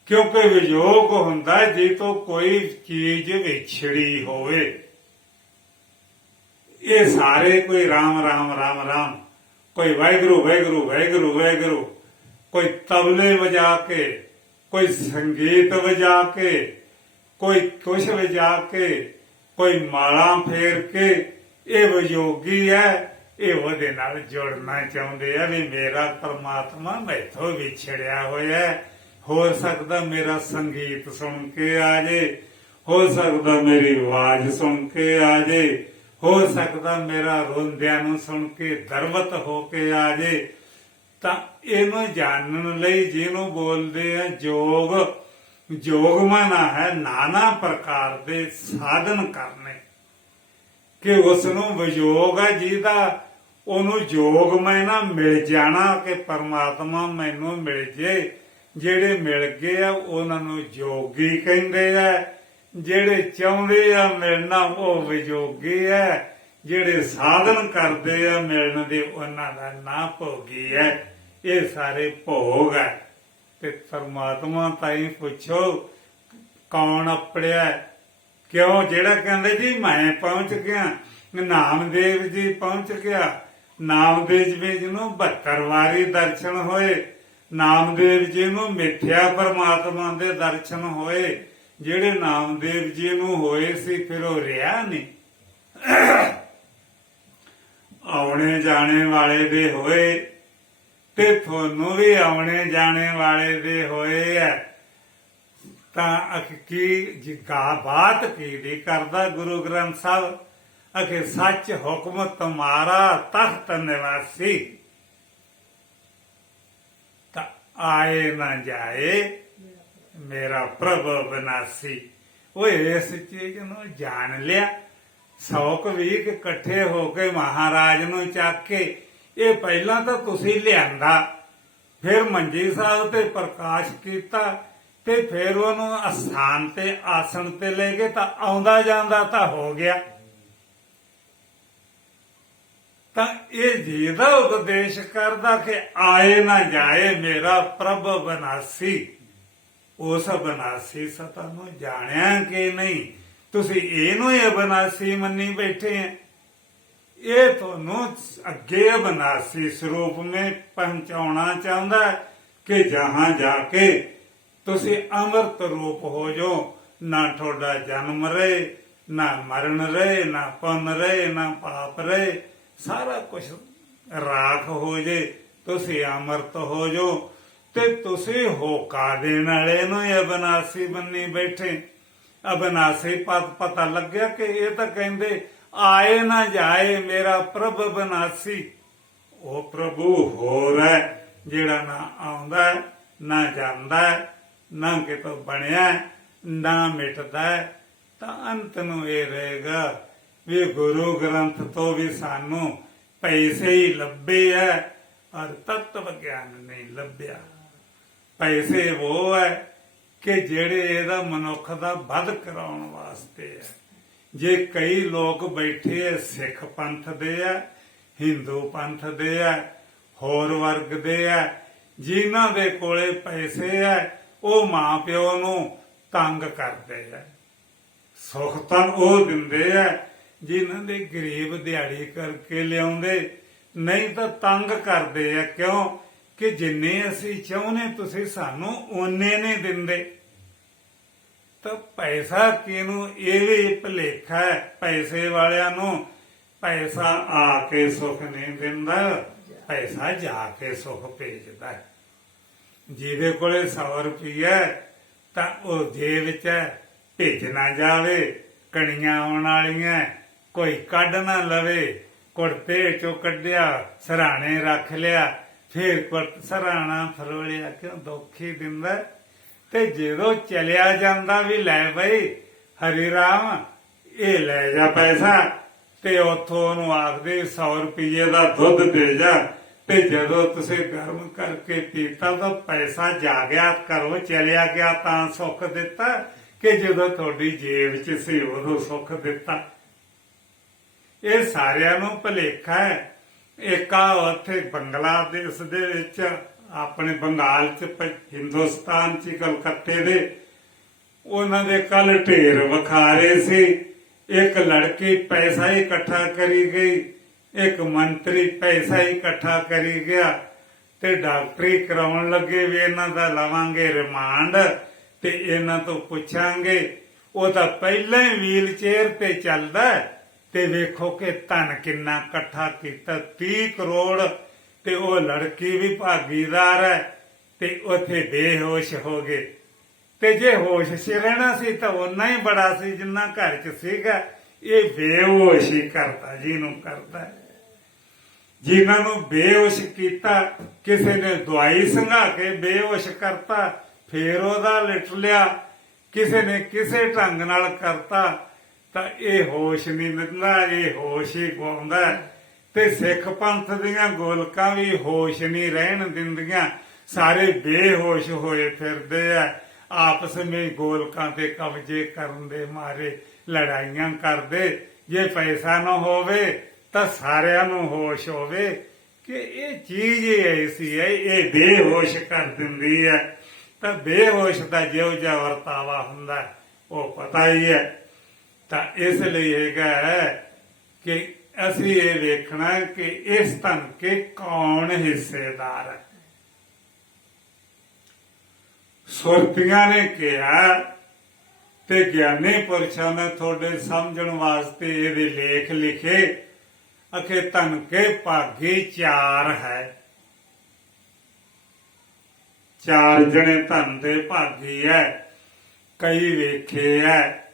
ਕਿਉਂਕਿ ਵਿਯੋਗ ਹੁੰਦਾ ਜੇ ਤੋਂ ਕੋਈ ਚੀਜ਼ ਵਿਛੜੀ ਹੋਵੇ। ਇਹ ਸਾਰੇ ਕੋਈ ਰਾਮ ਰਾਮ ਰਾਮ ਰਾਮ, ਕੋਈ ਵਾਹਿਗੁਰੂ ਵਾਹਿਗੁਰੂ ਵਾਹਿਗੁਰੂ ਵਾਹਿਗੁਰੂ, ਕੋਈ ਤਬਲੇ ਵਜਾ ਕੇ, ਕੋਈ ਸੰਗੀਤ ਵਜਾ ਕੇ, ਕੋਈ ਕੁਛ ਵਜਾ ਕੇ, ਕੋਈ ਮਾਲਾ ਫੇਰ ਕੇ, ਇਹ ਵਿਯੋਗੀ ਹੈ। ਇਹ ਉਹਦੇ ਨਾਲ ਜੁੜਨਾ ਚਾਹੁੰਦੇ ਆ ਵੀ ਮੇਰਾ ਪਰਮਾਤਮਾ ਮੈਥੋਂ ਵਿਛੜਿਆ ਹੋਇਆ। ਹੋ ਸਕਦਾ ਮੇਰਾ ਸੰਗੀਤ ਸੁਣ ਕੇ ਆ ਜੇ, ਹੋ ਸਕਦਾ ਮੇਰੀ ਆਵਾਜ਼ ਸੁਣ ਕੇ ਆ ਜੇ, ਹੋ ਸਕਦਾ ਮੇਰਾ ਰੋਂਦਿਆਂ ਨੂੰ ਸੁਣ ਕੇ ਦਰਵਤ ਹੋ ਕੇ ਆ ਜੇ। ਤਾਂ ਇਹਨੂੰ ਜਾਣਨ ਲਈ ਜਿਹਨੂੰ ਬੋਲਦੇ ਆ ਜੋਗ, ਜੋਗ ਮਾਨਾ ਹੈ ਨਾਨਾ ਪ੍ਰਕਾਰ ਦੇ ਸਾਧਨ ਕਰਨੇ, ਕਿ ਉਸ ਨੂੰ ਵਿਯੋਗ ਹੈ ਜਿਹਦਾ ਉਹਨੂੰ ਜੋਗ ਮੈਂ ਨਾ ਮਿਲ ਜਾਣਾ ਕਿ ਪਰਮਾਤਮਾ ਮੈਨੂੰ ਮਿਲ ਜੇ। ਜਿਹੜੇ ਮਿਲ ਗਏ ਆ ਉਹਨਾਂ ਨੂੰ ਜੋਗੀ ਕਹਿੰਦੇ ਆ, ਜਿਹੜੇ ਚਾਹੁੰਦੇ ਆ ਮਿਲਣਾ ਉਹ ਵਿਯੋਗੀ ਹੈ, ਜਿਹੜੇ ਸਾਧਨ ਕਰਦੇ ਆ ਮਿਲਣ ਦੇ ਉਹਨਾਂ ਦਾ ਨਾਂ ਭੋਗੀ ਹੈ। ਇਹ ਸਾਰੇ ਭੋਗ ਹੈ। ਤੇ ਪਰਮਾਤਮਾ ਤਾਈਂ ਪੁੱਛੋ ਕੌਣ ਅਪੜਿਆ, ਕਿਉਂ? ਜਿਹੜਾ ਕਹਿੰਦੇ ਜੀ ਮੈਂ ਪਹੁੰਚ ਗਿਆ, ਨਾਮਦੇਵ ਜੀ ਪਹੁੰਚ ਗਿਆ। ਨਾਮਦੇਵ ਜੀ ਨੂੰ 72 ਵਾਰੀ ਦਰਸ਼ਨ ਹੋਏ, ਨਾਮਦੇਵ ਜੀ ਨੂੰ ਮਿੱਥਿਆ ਪਰਮਾਤਮਾ ਦੇ ਦਰਸ਼ਨ ਹੋਏ। ਜਿਹੜੇ ਨਾਮਦੇਵ ਜੀ ਨੂੰ ਹੋਏ ਸੀ ਫਿਰ ਉਹ ਰਿਹਾ ਨਹੀਂ। ਆਉਣੇ ਜਾਣੇ ਵਾਲੇ ਦੇ ਹੋਏ ਤੇ ਤੁਹਾਨੂੰ ਵੀ ਆਉਣੇ ਜਾਣੇ ਵਾਲੇ ਦੇ ਹੋਏ ਆ। ਤਾਂ ਕੀ ਜਿਕਾ ਬਾਤ ਕੀ ਦੀ ਕਰਦਾ ਗੁਰੂ ਗ੍ਰੰਥ ਸਾਹਿਬ ਅਖੇ ਸੱਚ ਹੁਕਮ ਤੁਮਾਰਾ ਤਖਤ ਨਿਵਾਸੀ। ਤਾਂ ਆਏ ਨਾ ਜਾਏ ਮੇਰਾ ਪ੍ਰਭ ਬਨਾਸੀ। ਉਹ ਇਸ ਚੀਜ਼ ਨੂੰ ਜਾਣ ਲਿਆ। 120 ਇਕੱਠੇ ਹੋ ਕੇ ਮਹਾਰਾਜ ਨੂੰ ਚੱਕ ਕੇ ਇਹ ਪਹਿਲਾਂ ਤਾਂ ਤੁਸੀਂ ਲਿਆਂਦਾ, ਫਿਰ ਮੰਜੀ ਸਾਹਿਬ ਤੇ ਪ੍ਰਕਾਸ਼ ਕੀਤਾ ਤੇ ਫਿਰ ਉਹਨੂੰ ਅਸਥਾਨ ਤੇ ਆਸਣ ਤੇ ਲੈ ਕੇ ਤਾਂ ਆਉਂਦਾ ਜਾਂਦਾ ਤਾਂ ਹੋ ਗਿਆ। ਤਾਂ ਇਹ ਜਿਹਦਾ ਉਪਦੇਸ਼ ਕਰਦਾ ਕਿ ਆਏ ਨਾ ਜਾਏ ਮੇਰਾ ਪ੍ਰਭ ਬਨਾਸੀ, ਉਸ ਬਨਾਸੀ ਸਤਾ ਨੂੰ ਜਾਣਿਆ ਕਿ ਨਹੀਂ? ਤੁਸੀਂ ਇਹਨੂੰ ਹੀ ਅਬਨਾਸੀ ਮੰਨੀ ਬੈਠੇ ਆ। ਇਹ ਤੁਹਾਨੂੰ ਅੱਗੇ ਅਬਨਾਸੀ ਸਰੂਪ ਵਿੱਚ ਪਹੁੰਚਾਉਣਾ ਚਾਹੁੰਦਾ ਕਿ ਜਹਾਂ ਜਾ ਕੇ ਤੁਸੀਂ ਅੰਮ੍ਰਿਤ ਰੂਪ ਹੋ ਜਾਓ। ਨਾ ਤੁਹਾਡਾ ਜਨਮ ਰਹੇ, ਨਾ ਮਰਨ ਰਹੇ, ਨਾ ਪੁੰਨ ਰਹੇ, ਨਾ ਪਾਪ ਰਹੇ, ਸਾਰਾ ਕੁਝ ਰਾਖ ਹੋ ਜੇ, ਤੁਸੀਂ ਅੰਮ੍ਰਿਤ ਹੋ ਜਾਓ। ਤੇ ਤੁਸੀਂ ਹੋਕਾ ਦੇਣ ਵਾਲੇ ਨੂੰ ਅਬਨਾਸੀ ਬੰਨੀ ਬੈਠੇ। ਅਬਨਾਸੀ ਪਤਾ ਲੱਗਿਆ ਕਿ ਇਹ ਤਾਂ ਕਹਿੰਦੇ ਆਏ ਨਾ ਜਾਏ ਮੇਰਾ ਪ੍ਰਭ ਬਨਾਸੀ। ਉਹ ਪ੍ਰਭੂ ਹੋਰ ਹੈ ਜਿਹੜਾ ਨਾ ਆਉਂਦਾ ਹੈ, ਨਾ ਜਾਂਦਾ ਹੈ, ਨਾ ਕਿਤੋਂ ਬਣਿਆ ਹੈ, ਨਾ ਮਿਟਦਾ ਹੈ। ਤਾਂ ਅੰਤ ਨੂੰ ਇਹ ਰਹੇਗਾ ਵੀ ਗੁਰੂ ਗ੍ਰੰਥ ਤੋਂ ਵੀ ਸਾਨੂੰ ਪੈਸੇ ਹੀ ਲੱਭੇ ਹੈ ਔਰ ਤਤਵ ਗਿਆਨ ਨਹੀਂ ਲੱਭਿਆ। ਪੈਸੇ ਉਹ ਹੈ ਕਿ ਜਿਹੜੇ ਇਹਦਾ ਮਨੁੱਖ ਦਾ ਵੱਧ ਕਰਾਉਣ ਵਾਸਤੇ ਹੈ। ਜੇ ਕਈ ਲੋਕ ਬੈਠੇ ਹੈ ਸਿੱਖ ਪੰਥ ਦੇ ਆ, ਹਿੰਦੂ ਪੰਥ ਦੇ ਆ, ਹੋਰ ਵਰਗ ਦੇ ਆ, ਜਿਨ੍ਹਾਂ ਦੇ ਕੋਲੇ ਪੈਸੇ ਹੈ ਉਹ ਮਾਂ ਪਿਓ ਨੂੰ ਤੰਗ ਕਰਦੇ ਆ। ਸੁੱਖ ਤਾਂ ਉਹ ਦਿੰਦੇ ਆ ਜਿਨ੍ਹਾਂ ਦੇ ਗਰੀਬ ਦਿਹਾੜੀ ਕਰਕੇ ਲਿਆਉਂਦੇ, ਨਹੀਂ ਤਾਂ ਤੰਗ ਕਰਦੇ ਆ। ਕਿਉਂ ਕਿ ਜਿੰਨੇ ਅਸੀਂ ਚਾਹੁੰਦੇ ਤੁਸੀਂ ਸਾਨੂੰ ਓਨੇ ਨਹੀਂ ਦਿੰਦੇ। ਤਾਂ ਪੈਸਾ ਕਿਹਨੂੰ, ਇਹ ਵੀ ਭੁਲੇਖਾ ਹੈ ਪੈਸੇ ਵਾਲਿਆਂ ਨੂੰ। ਪੈਸਾ ਆ ਕੇ ਸੁੱਖ ਨਹੀਂ ਦਿੰਦਾ, ਪੈਸਾ ਜਾ ਕੇ ਸੁੱਖ ਭੇਜਦਾ। ਜਿਹਦੇ ਕੋਲੇ 100 ਰੁਪਈਆ ਤਾਂ ਉਹ ਜੇਬ ਵਿੱਚ ਭੇਜ ਨਾ ਜਾਵੇ, ਕਣੀਆਂ ਆਉਣ ਵਾਲੀਆਂ, ਕੋਈ ਕੱਢ ਨਾ ਲਵੇ। ਕੁੜਤੇ ਚੋਂ ਕੱਢਿਆ, ਸਰਾਣੇ ਰੱਖ ਲਿਆ, ਫਿਰ ਸਰਾਣਾ ਫਰੋਲਿਆ, ਕਿਉਂ ਦੁੱਖ ਹੀ ਦਿੰਦਾ। ਤੇ ਜਦੋਂ ਚਲਿਆ ਜਾਂਦਾ ਵੀ ਲੈ ਬਈ ਹਰੀ ਰਾਮ ਇਹ ਲੈ ਜਾ ਪੈਸਾ, ਤੇ ਉੱਥੋਂ ਉਹਨੂੰ ਆਖਦੇ 100 ਰੁਪਏ ਦਾ ਦੁੱਧ ਦੇ ਜਾ। ਤੇ ਜਦੋਂ ਤੁਸੀਂ ਗਰਮ ਕਰਕੇ ਪੀਤਾ ਤਾਂ ਪੈਸਾ ਜਾ ਗਿਆ, ਘਰੋਂ ਚਲਿਆ ਗਿਆ ਤਾਂ ਸੁੱਖ ਦਿੱਤਾ ਕਿ ਜਦੋਂ ਤੁਹਾਡੀ ਜੇਬ 'ਚ ਸੀ ਉਦੋਂ ਸੁੱਖ ਦਿੱਤਾ। ਇਹ ਸਾਰਿਆਂ ਨੂੰ ਭੁਲੇਖਾ ਹੈ। ਇੱਕ ਆ ਉੱਥੇ ਬੰਗਲਾਦੇਸ਼ ਦੇ ਵਿੱਚ, ਆਪਣੇ ਬੰਗਾਲ 'ਚ, ਹਿੰਦੁਸਤਾਨ 'ਚ, ਕਲਕੱਤੇ ਦੇ, ਉਹਨਾਂ ਦੇ ਕੱਲ ਢੇਰ ਵਿਖਾਰੇ ਸੀ। ਇੱਕ ਲੜਕੀ ਪੈਸਾ ਹੀ ਇਕੱਠਾ ਕਰੀ ਗਈ, ਇੱਕ ਮੰਤਰੀ ਪੈਸਾ ਹੀ ਇਕੱਠਾ ਕਰੀ ਗਿਆ ਤੇ ਡਾਕਟਰੀ ਕਰਾਉਣ ਲੱਗੇ ਵੀ ਇਹਨਾਂ ਦਾ ਲਵਾਂਗੇ ਰਿਮਾਂਡ ਤੇ ਇਹਨਾਂ ਤੋਂ ਪੁੱਛਾਂਗੇ। ਉਹ ਤਾਂ ਪਹਿਲਾਂ ਹੀ ਵੀਲ ਚੇਅਰ ਤੇ ਚੱਲਦਾ ਤੇ ਵੇਖੋ ਕਿ ਧਨ ਕਿੰਨਾ ਇਕੱਠਾ ਕੀਤਾ, 30 ਕਰੋੜ। ਤੇ ਉਹ ਲੜਕੀ ਵੀ ਭਾਗੀਦਾਰ ਹੈ ਤੇ ਉੱਥੇ ਬੇਹੋਸ਼ ਹੋ ਗਏ। ਤੇ ਜੇ ਹੋਸ਼ 'ਚ ਰਹਿਣਾ ਸੀ ਤਾਂ ਓਨਾ ਹੀ ਬੜਾ ਸੀ ਜਿੰਨਾ ਘਰ 'ਚ ਸੀਗਾ। ਇਹ ਬੇਹੋਸ਼ ਹੀ ਕਰਦਾ ਜਿਹਨੂੰ ਕਰਦਾ। ਜਿਨ੍ਹਾਂ ਨੂੰ ਬੇਹੋਸ਼ ਕੀਤਾ, ਕਿਸੇ ਨੇ ਦਵਾਈ ਸੰਘਾ ਕੇ ਬੇਹੋਸ਼ ਕਰਤਾ, ਫੇਰ ਉਹਦਾ ਲਿਟ ਲਿਆ, ਕਿਸੇ ਨੇ ਕਿਸੇ ਢੰਗ ਨਾਲ ਕਰਤਾ, ਤਾਂ ਇਹ ਹੋਸ਼ ਨਹੀਂ ਦਿੰਦਾ, ਇਹ ਹੋਸ਼ ਹੀ ਗਵਾਉਂਦਾ। ਤੇ ਸਿੱਖ ਪੰਥ ਦੀਆਂ ਗੋਲਕਾਂ ਵੀ ਹੋਸ਼ ਨਹੀਂ ਰਹਿਣ ਦਿੰਦੀਆਂ, ਸਾਰੇ ਬੇਹੋਸ਼ ਹੋਏ ਫਿਰਦੇ ਆ। ਆਪਸ ਵਿੱਚ ਗੋਲਕਾਂ ਤੇ ਕਬਜ਼ੇ ਕਰਨ ਦੇ ਮਾਰੇ ਲੜਾਈਆਂ ਕਰਦੇ। ਜੇ ਪੈਸਾ ਨਾ ਹੋਵੇ ਤਾਂ ਸਾਰਿਆਂ ਨੂੰ ਹੋਸ਼ ਹੋਵੇ ਕਿ ਇਹ ਚੀਜ਼ ਹੀ ਐਸੀ ਹੈ, ਇਹ ਬੇਹੋਸ਼ ਕਰ ਦਿੰਦੀ ਹੈ। ਤਾਂ ਬੇਹੋਸ਼ ਦਾ ਜਿਹੋ ਜਿਹਾ ਵਰਤਾਵਾ ਹੁੰਦਾ ਉਹ ਪਤਾ ਹੀ ਹੈ। ਤਾਂ ਇਸ ਲਈ ਹੈਗਾ ਕਿ ਅਸੀਂ ਇਹ ਵੇਖਣਾ ਕਿ ਇਸ ਧਨ ਕੇ ਕੌਣ ਹਿੱਸੇਦਾਰ ਹੈ। ਸੁਰਤੀਆਂ ਨੇ ਕਿਹਾ ਤੇ ਗਿਆਨੀ ਪੁਰਸ਼ਾਂ ਨੇ ਤੁਹਾਡੇ ਸਮਝਣ ਵਾਸਤੇ ਇਹਦੇ ਲੇਖ ਲਿਖੇ। ਅਖੇ ਧਨ ਕੇ ਭਾਗੀ 4 ਹੈ, 4 ਜਣੇ ਧਨ ਦੇ ਭਾਗੀ ਹੈ। ਕਈ ਵੇਖੇ ਹੈ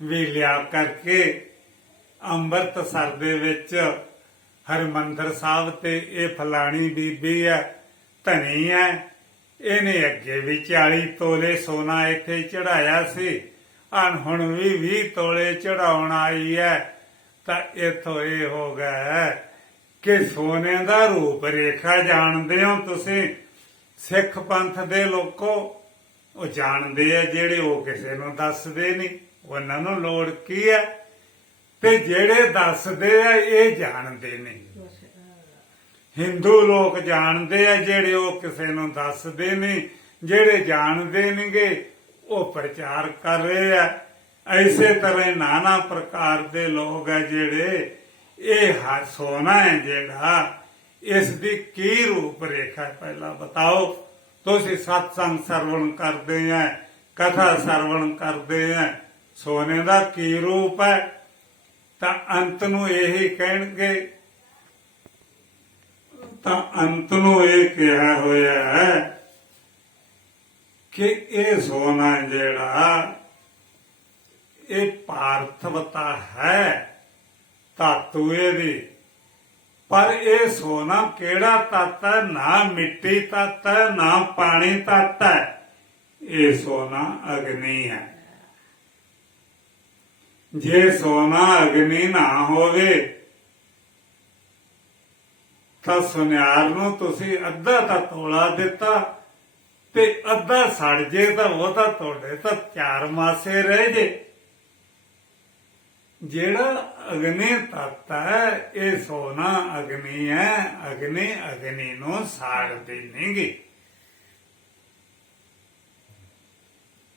ਵੀ ਲਿਆ ਕਰਕੇ ਅੰਮ੍ਰਿਤਸਰ ਦੇ ਵਿੱਚ ਹਰਿਮੰਦਰ ਸਾਹਿਬ ਤੇ ਇਹ ਫਲਾਣੀ ਬੀਬੀ ਹੈ, ਧਨੀ ਹੈ, ਇਹਨੇ ਅੱਗੇ ਵੀ 40 ਤੋਲੇ ਸੋਨਾ ਇੱਥੇ ਚੜਾਇਆ ਸੀ, ਹੁਣ ਵੀ 20 ਤੋਲੇ ਚੜਾਉਣ ਆਈ ਹੈ। ਤਾਂ ਇੱਥੋਂ ਇਹ ਹੋ ਗਿਆ ਕਿ ਸੋਨੇ ਦਾ ਰੂਪ ਰੇਖਾ ਜਾਣਦੇ ਹੋ ਤੁਸੀਂ। ਸਿੱਖ ਪੰਥ ਦੇ ਲੋਕੋ ਉਹ ਜਾਣਦੇ ਆ, ਜਿਹੜੇ ਉਹ ਕਿਸੇ ਨੂੰ ਦੱਸਦੇ ਨਹੀਂ, ਉਹਨਾਂ ਨੂੰ ਲੋੜ ਕੀ ਹੈ। ਤੇ ਜਿਹੜੇ ਦੱਸਦੇ ਆ ਇਹ ਜਾਣਦੇ ਨਹੀਂ। ਹਿੰਦੂ ਲੋਕ ਜਾਣਦੇ ਆ, ਜਿਹੜੇ ਉਹ ਕਿਸੇ ਨੂੰ ਦੱਸਦੇ ਨਹੀਂ। ਜਿਹੜੇ ਜਾਣਦੇ ਨਹੀਂਗੇ ਉਹ ਪ੍ਰਚਾਰ ਕਰ ਰਹੇ ਆ। ਐਸੇ ਤਰ੍ਹਾਂ ਨਾਨਾ ਪ੍ਰਕਾਰ ਦੇ ਲੋਕ ਆ ਜਿਹੜੇ ਇਹ ਸੋਨਾ ਹੈ ਜਿਹੜਾ, ਇਸ ਦੀ ਕੀ ਰੂਪ ਰੇਖਾ ਪਹਿਲਾਂ ਬਤਾਓ। ਤੁਸੀਂ ਸਤਸੰਗ ਸਰਵਣ ਕਰਦੇ ਆ, ਕਥਾ ਸਰਵਣ ਕਰਦੇ ਆ, ਸੋਨੇ ਦਾ ਕੀ ਰੂਪ ਹੈ। ਤਾਂ ਅੰਤ ਨੂੰ ਇਹੀ ਕਹਿਣਗੇ, ਤਾਂ ਅੰਤ ਨੂੰ ਇਹ ਕਿਹਾ ਹੋਇਆ ਹੈ ਕਿ ਇਹ ਸੋਨਾ ਜਿਹੜਾ ਇਹ ਪਾਰਥਵਤਾ ਹੈ, ਧਾਤੂ ਇਹਦੀ। ਪਰ ਇਹ ਸੋਨਾ ਕਿਹੜਾ ਤੱਤ ਹੈ? ਨਾ ਮਿੱਟੀ ਤੱਤ ਹੈ, ਨਾ ਪਾਣੀ ਤੱਤ ਹੈ, ਇਹ ਸੋਨਾ ਅਗਨੀ ਹੈ। ਜੇ ਸੋਨਾ ਅਗਨੀ ਨਾ ਹੋਵੇ ਤਾਂ ਸੁਨਿਆਰ ਨੂੰ ਤੁਸੀਂ ਅੱਧਾ ਤਾਂ ਤੋਲਾ ਦਿੱਤਾ ਤੇ ਅੱਧਾ ਸੜ ਜੇ ਤਾਂ ਉਹ ਤਾਂ ਤੁਹਾਡੇ ਤਾਂ 4 ਮਾਸੇ ਰਹਿ ਜੇ। ਜਿਹੜਾ ਅਗਨੀ ਤੱਤ ਹੈ ਇਹ ਸੋਨਾ ਅਗਨੀ ਹੈ। ਅਗਨੀ ਅਗਨੀ ਨੂੰ ਸਾੜਦੀ ਨਹੀਂਗੀ।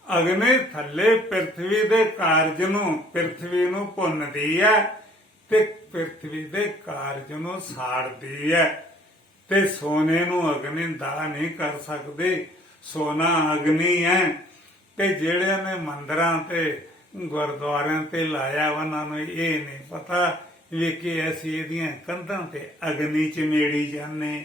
ਅਗਨੀ ਥੱਲੇ ਪ੍ਰਿਥਵੀ ਦੇ ਕਾਰਜ ਨੂੰ, ਪ੍ਰਿਥਵੀ ਨੂੰ ਭੁੰਨਦੀ ਹੈ ਤੇ ਪ੍ਰਿਥਵੀ ਦੇ ਕਾਰਜ ਨੂੰ ਸਾੜਦੀ ਹੈ। ਤੇ ਸੋਨੇ ਨੂੰ ਅਗਨੀ ਦਾ ਨਹੀਂ ਕਰ ਸਕਦੇ। ਸੋਨਾ ਅਗਨੀ ਹੈ। ਤੇ ਜਿਹੜਿਆਂ ਨੇ ਮੰਦਰਾਂ ਤੇ ਗੁਰਦੁਆਰਿਆਂ ਤੇ ਲਾਇਆ ਉਹਨਾਂ ਨੂੰ ਇਹ ਨਹੀਂ ਪਤਾ ਵੀ ਕਿ ਅਸੀਂ ਇਹਦੀਆਂ ਕੰਧਾਂ ਤੇ ਅਗਨੀ ਚਮੇੜੀ ਜਾਂਦੇ।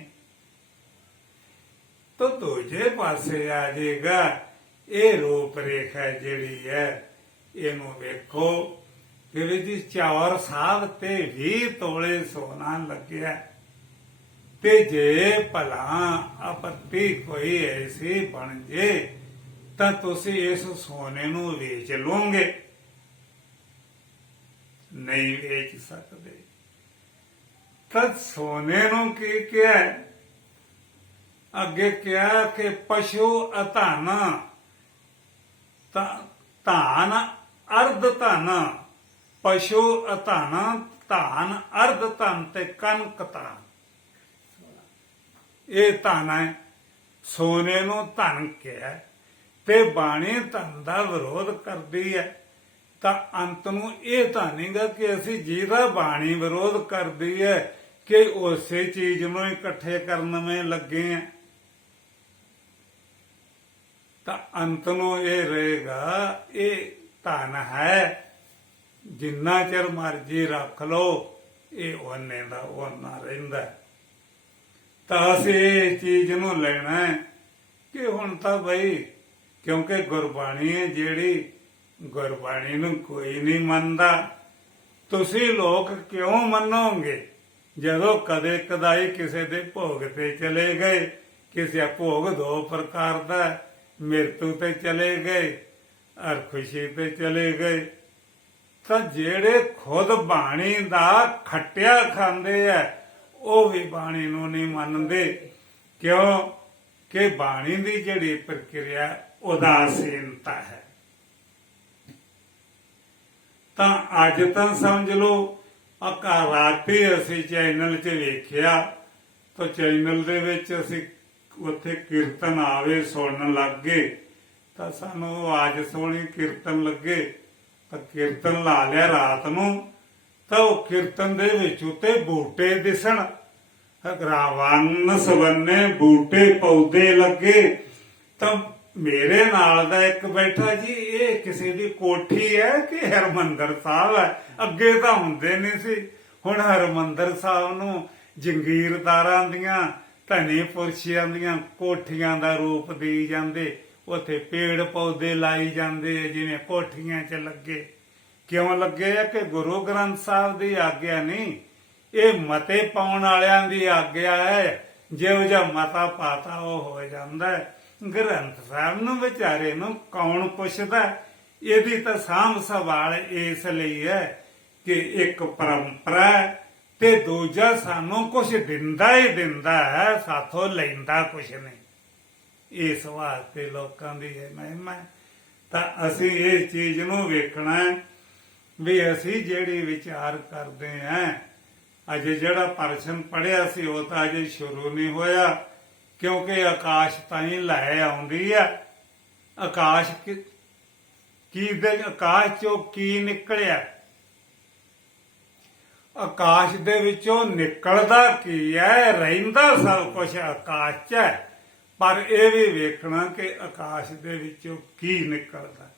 ਤਾਂ ਦੂਜੇ ਪਾਸੇ ਆ ਜਾਏਗਾ ਇਹ ਰੂਪ ਰੇਖਾ ਜਿਹੜੀ ਹੈ, ਇਹਨੂੰ ਵੇਖੋ ਕਿ ਜੀ ਚੌਰ ਸਾਹਿਬ ਤੇ 20 ਤੋਲੇ ਸੋਨਾ ਲੱਗਿਆ। ਤੇ ਜੇ ਭਲਾ ਆਪੱਤੀ ਕੋਈ ਐਸੀ ਬਣ ਜੇ ਤਾਂ ਤੁਸੀਂ ਇਸ ਸੋਨੇ ਨੂੰ ਵੇਚ ਲਓਗੇ? ਨਹੀਂ ਵੇਚ ਸਕਦੇ। ਤਾਂ ਸੋਨੇ ਨੂੰ ਕੀ ਕਿਹਾ? ਅੱਗੇ ਕਿਹਾ ਕਿ ਪਸ਼ੂ ਅਧਨ, ਧਨ ਅਰਧ ਧਨ, ਪਸ਼ੂ ਅਧਨ, ਧਨ ਅਰਧ ਧਨ ਤੇ ਕਨਕ ਧਨ। ਇਹ ਧਨ ਹੈ। ਸੋਨੇ ਨੂੰ ਧਨ ਕਿਹਾ ਤੇ ਬਾਣੀ ਧਨ ਦਾ ਵਿਰੋਧ ਕਰਦੀ ਹੈ। ਤਾਂ ਅੰਤ ਨੂੰ ਇਹ ਤਾਂ ਨਹੀਂਗਾ ਕਿ ਅਸੀਂ ਜਿਹਦਾ ਬਾਣੀ ਵਿਰੋਧ ਕਰਦੀ ਹੈ ਕਿ ਉਸੇ ਚੀਜ਼ ਨੂੰ ਇਕੱਠੇ ਕਰਨ ਵਿੱਚ ਲੱਗੇ ਆ। ਤਾਂ ਅੰਤ ਨੂੰ ਇਹ ਰਹੇਗਾ ਇਹ ਧਨ ਹੈ, ਜਿੰਨਾ ਚਿਰ ਮਰਜੀ ਰੱਖ ਲਓ ਇਹ ਉਹਨੇ ਦਾ ਉਹਨਾਂ ਰਹਿੰਦਾ। ਤਾਂ ਅਸੀਂ ਇਸ ਚੀਜ਼ ਨੂੰ ਲੈਣਾ ਹੈ ਕਿ ਹੁਣ ਤਾਂ ਬਈ, ਕਿਉਂਕਿ ਗੁਰਬਾਣੀ ਹੈ ਜਿਹੜੀ, ਗੁਰਬਾਣੀ ਨੂੰ ਕੋਈ ਨਹੀਂ ਮੰਨਦਾ। ਤੁਸੀਂ ਲੋਕ ਕਿਉਂ ਮੰਨੋਗੇ? ਜਦੋਂ ਕਦੇ ਕਦਾਈ ਕਿਸੇ ਦੇ ਭੋਗ ਤੇ ਚਲੇ ਗਏ, ਕਿਸੇ ਭੋਗ 2 ਪ੍ਰਕਾਰ ਦਾ, ਮ੍ਰਿਤੂ ਤੇ ਚਲੇ ਗਏ ਔਰ ਖੁਸ਼ੀ ਤੇ ਚਲੇ ਗਏ। ਤਾਂ ਜਿਹੜੇ ਖੁਦ ਬਾਣੀ ਦਾ ਖੱਟਿਆ ਖਾਂਦੇ ਆ ਉਹ ਵੀ ਬਾਣੀ ਨੂੰ ਨਹੀਂ ਮੰਨਦੇ। ਕਿਉਂ? ਕਿ ਬਾਣੀ ਦੀ ਜਿਹੜੀ ਪ੍ਰਕਿਰਿਆ ਉਦਾਸੀਨਤਾ ਹੈ। ਤਾਂ ਅੱਜ ਤਾਂ ਸਮਝ ਲਓ ਰਾਤੀ ਅਸੀਂ ਚੈਨਲ 'ਚ ਵੇਖਿਆ ਤਾਂ ਚੈਨਲ ਦੇ ਵਿੱਚ ਅਸੀਂ ਉੱਥੇ ਕੀਰਤਨ ਆਵੇ ਸੁਣਨ ਲੱਗ ਗਏ। ਤਾਂ ਸਾਨੂੰ ਆਵਾਜ਼ ਸੋਹਣੀ ਕੀਰਤਨ ਲੱਗੇ ਤਾਂ ਕੀਰਤਨ ਲਾ ਲਿਆ ਰਾਤ ਨੂੰ। ਤਾਂ ਉਹ ਕੀਰਤਨ ਦੇ ਵਿੱਚ ਉੱਤੇ ਬੂਟੇ ਦਿਸਣ, ਵੰਨ ਸਵੰਨੇ ਬੂਟੇ ਪੌਦੇ ਲੱਗੇ। ਤਾਂ ਮੇਰੇ ਨਾਲ ਦਾ ਇੱਕ ਬੈਠਾ, ਜੀ ਇਹ ਕਿਸੇ ਦੀ ਕੋਠੀ ਹੈ ਕਿ ਹਰਮੰਦਰ ਸਾਹਿਬ ਹੈ? ਅੱਗੇ ਤਾਂ ਹੁੰਦੇ ਨਹੀਂ ਸੀ, ਹੁਣ ਹਰਮੰਦਰ ਸਾਹਿਬ ਨੂੰ ਜੰਗੀਰਦਾਰਾਂ ਦੀਆਂ, ਧਨੀ ਪੁਰਸ਼ਿਆਂ ਦੀਆਂ ਕੋਠੀਆਂ ਦਾ ਰੂਪ ਦੇਈ ਜਾਂਦੇ। ਉੱਥੇ ਪੇੜ ਪੌਦੇ ਲਾਈ ਜਾਂਦੇ ਜਿਵੇਂ ਕੋਠੀਆਂ 'ਚ ਲੱਗੇ। ਕਿਉਂ ਲੱਗੇ ਆ? ਕਿ ਗੁਰੂ ਗ੍ਰੰਥ ਸਾਹਿਬ ਦੀ ਆਗਿਆ ਨਹੀਂ, ਇਹ ਮਤੇ ਪਾਉਣ ਵਾਲਿਆਂ ਦੀ ਆਗਿਆ ਹੈ। ਜਿਹੋ ਜਿਹਾ ਮਤਾ ਪਾਤਾ ਉਹ ਹੋ ਜਾਂਦਾ। ਗ੍ਰੰਥ ਸਾਹਿਬ ਨੂੰ ਵਿਚਾਰੇ ਨੂੰ ਕੌਣ ਪੁੱਛਦਾ? ਇਹਦੀ ਤਾਂ ਸਾਂਭ ਸੰਭਾਲ ਇਸ ਲਈ ਹੈ ਕਿ ਇੱਕ ਪਰੰਪਰਾ ਤੇ ਦੂਜਾ ਸਾਨੂੰ ਕੁਝ ਦਿੰਦਾ ਹੀ ਦਿੰਦਾ ਹੈ, ਸਾਥੋਂ ਲੈਂਦਾ ਕੁਝ ਨਹੀਂ। ਇਸ ਵਾਸਤੇ ਲੋਕਾਂ ਦੀ ਇਹ ਮਹਿਮਾ। ਤਾਂ ਅਸੀਂ ਇਸ ਚੀਜ਼ ਨੂੰ ਵੇਖਣਾ ਵੀ ਅਸੀਂ ਜਿਹੜੀ ਵਿਚਾਰ ਕਰਦੇ ਹਾਂ, ਅਜੇ ਜਿਹੜਾ ਪ੍ਰਸ਼ਨ ਪੜਿਆ ਸੀ ਉਹ ਤਾਂ ਅਜੇ ਸ਼ੁਰੂ ਨਹੀਂ ਹੋਇਆ, ਕਿਉਂਕਿ ਆਕਾਸ਼ ਤਾਂ ਹੀ ਲੈ ਆਉਂਦੀ ਆ। ਆਕਾਸ਼ ਆਕਾਸ਼ ਚੋਂ ਕੀ ਨਿਕਲਿਆ? ਆਕਾਸ਼ ਦੇ ਵਿੱਚੋਂ ਨਿਕਲਦਾ ਕੀ ਹੈ? ਰਹਿੰਦਾ ਸਭ ਕੁਝ ਆਕਾਸ਼ 'ਚ ਹੈ, ਪਰ ਇਹ ਵੀ ਵੇਖਣਾ ਕਿ ਆਕਾਸ਼ ਦੇ ਵਿੱਚੋਂ ਕੀ ਨਿਕਲਦਾ।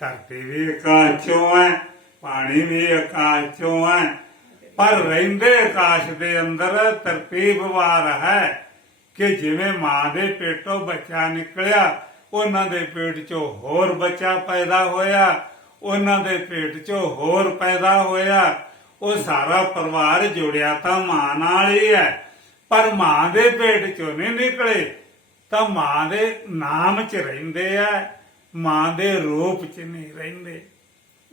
ਧਰਤੀ ਵੀ ਆਕਾਸ਼ ਚੋਂ ਹੈ, ਪਾਣੀ ਵੀ ਆਕਾਸ਼ ਚੋਂ ਹੈ, ਪਰ ਰਹਿੰਦੇ ਆਕਾਸ਼ ਦੇ ਅੰਦਰ ਤਰਤੀਬਵਾਰ ਹੈ ਕਿ ਜਿਵੇਂ ਮਾਂ ਦੇ ਪੇਟੋਂ ਬੱਚਾ ਨਿਕਲਿਆ, ਉਹਨਾਂ ਦੇ ਪੇਟ 'ਚੋਂ ਹੋਰ ਬੱਚਾ ਪੈਦਾ ਹੋਇਆ, ਉਹਨਾਂ ਦੇ ਪੇਟ 'ਚੋਂ ਹੋਰ ਪੈਦਾ ਹੋਇਆ, ਉਹ ਸਾਰਾ ਪਰਿਵਾਰ ਜੁੜਿਆ ਤਾਂ ਮਾਂ ਨਾਲ ਹੀ ਹੈ, ਪਰ ਮਾਂ ਦੇ ਪੇਟ ਚੋਂ ਨਹੀਂ ਨਿਕਲੇ ਤਾਂ ਮਾਂ ਦੇ ਨਾਮ 'ਚ ਰਹਿੰਦੇ ਆ, ਮਾਂ ਦੇ ਰੂਪ 'ਚ ਨਹੀਂ ਰਹਿੰਦੇ।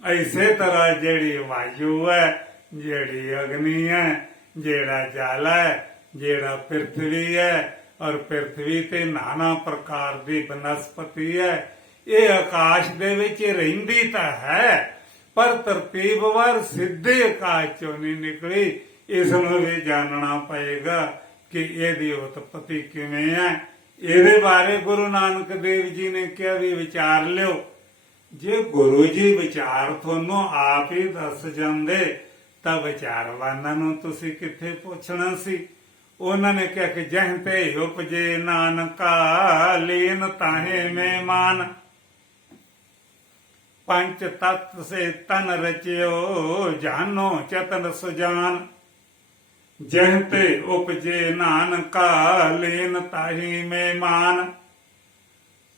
ਇਸੇ ਤਰ੍ਹਾਂ ਜਿਹੜੀ ਵਾਯੂ ਹੈ, ਜਿਹੜੀ ਅਗਨੀ ਹੈ, ਜਿਹੜਾ ਜਲ ਹੈ, ਜਿਹੜਾ ਪ੍ਰਿਥਵੀ ਹੈ, ਔਰ ਪ੍ਰਿਥਵੀ ਤੇ ਨਾਨਾ ਪ੍ਰਕਾਰ ਦੀ ਬਨਸਪਤੀ ਹੈ, ਇਹ ਆਕਾਸ਼ ਦੇ ਵਿੱਚ ਰਹਿੰਦੀ ਤਾਂ ਹੈ, ਪਰ ਤਰਤੀਬਵਾਰ ਸਿੱਧੇ ਆਕਾਸ਼ ਚੋਂ ਨਹੀਂ ਨਿਕਲੀ। ਇਸ ਨੂੰ ਵੀ ਜਾਣਨਾ ਪਏਗਾ ਕਿ ਇਹਦੀ ਉਤਪਤੀ ਕਿਵੇਂ ਹੈ। ਇਹਦੇ ਬਾਰੇ ਗੁਰੂ ਨਾਨਕ ਦੇਵ ਜੀ ਨੇ ਕਿਹਾ ਵੀ ਵਿਚਾਰ ਲਿਓ। ਜੇ ਗੁਰੂ ਜੀ ਵਿਚਾਰ ਤੁਹਾਨੂੰ ਆਪ ਹੀ ਦੱਸ ਜਾਂਦੇ ਤਾਂ ਵਿਚਾਰਵਾਨਾਂ ਨੂੰ ਤੁਸੀਂ ਕਿੱਥੇ ਪੁੱਛਣਾ ਸੀ। ਉਹਨਾਂ ਨੇ ਕਿਹਾ ਕਿ ਜਹ ਤੇ ਉਪਜੇ ਨਾਨਕਾ ਲੀਨ ਤਾਹੇ ਮਹਿਮਾਨ, ਪੰਚ ਤਤ ਸੇ ਤਨ ਰਚਿਓ ਜਾਨੋ ਚਤਨ ਸੁਜਾਨ। ਜਹ ਤੇ ਉਪਜੇ ਨਾਨਕਾ ਲੀਨ ਤਾਹੀ ਮਹਿਮਾਨ।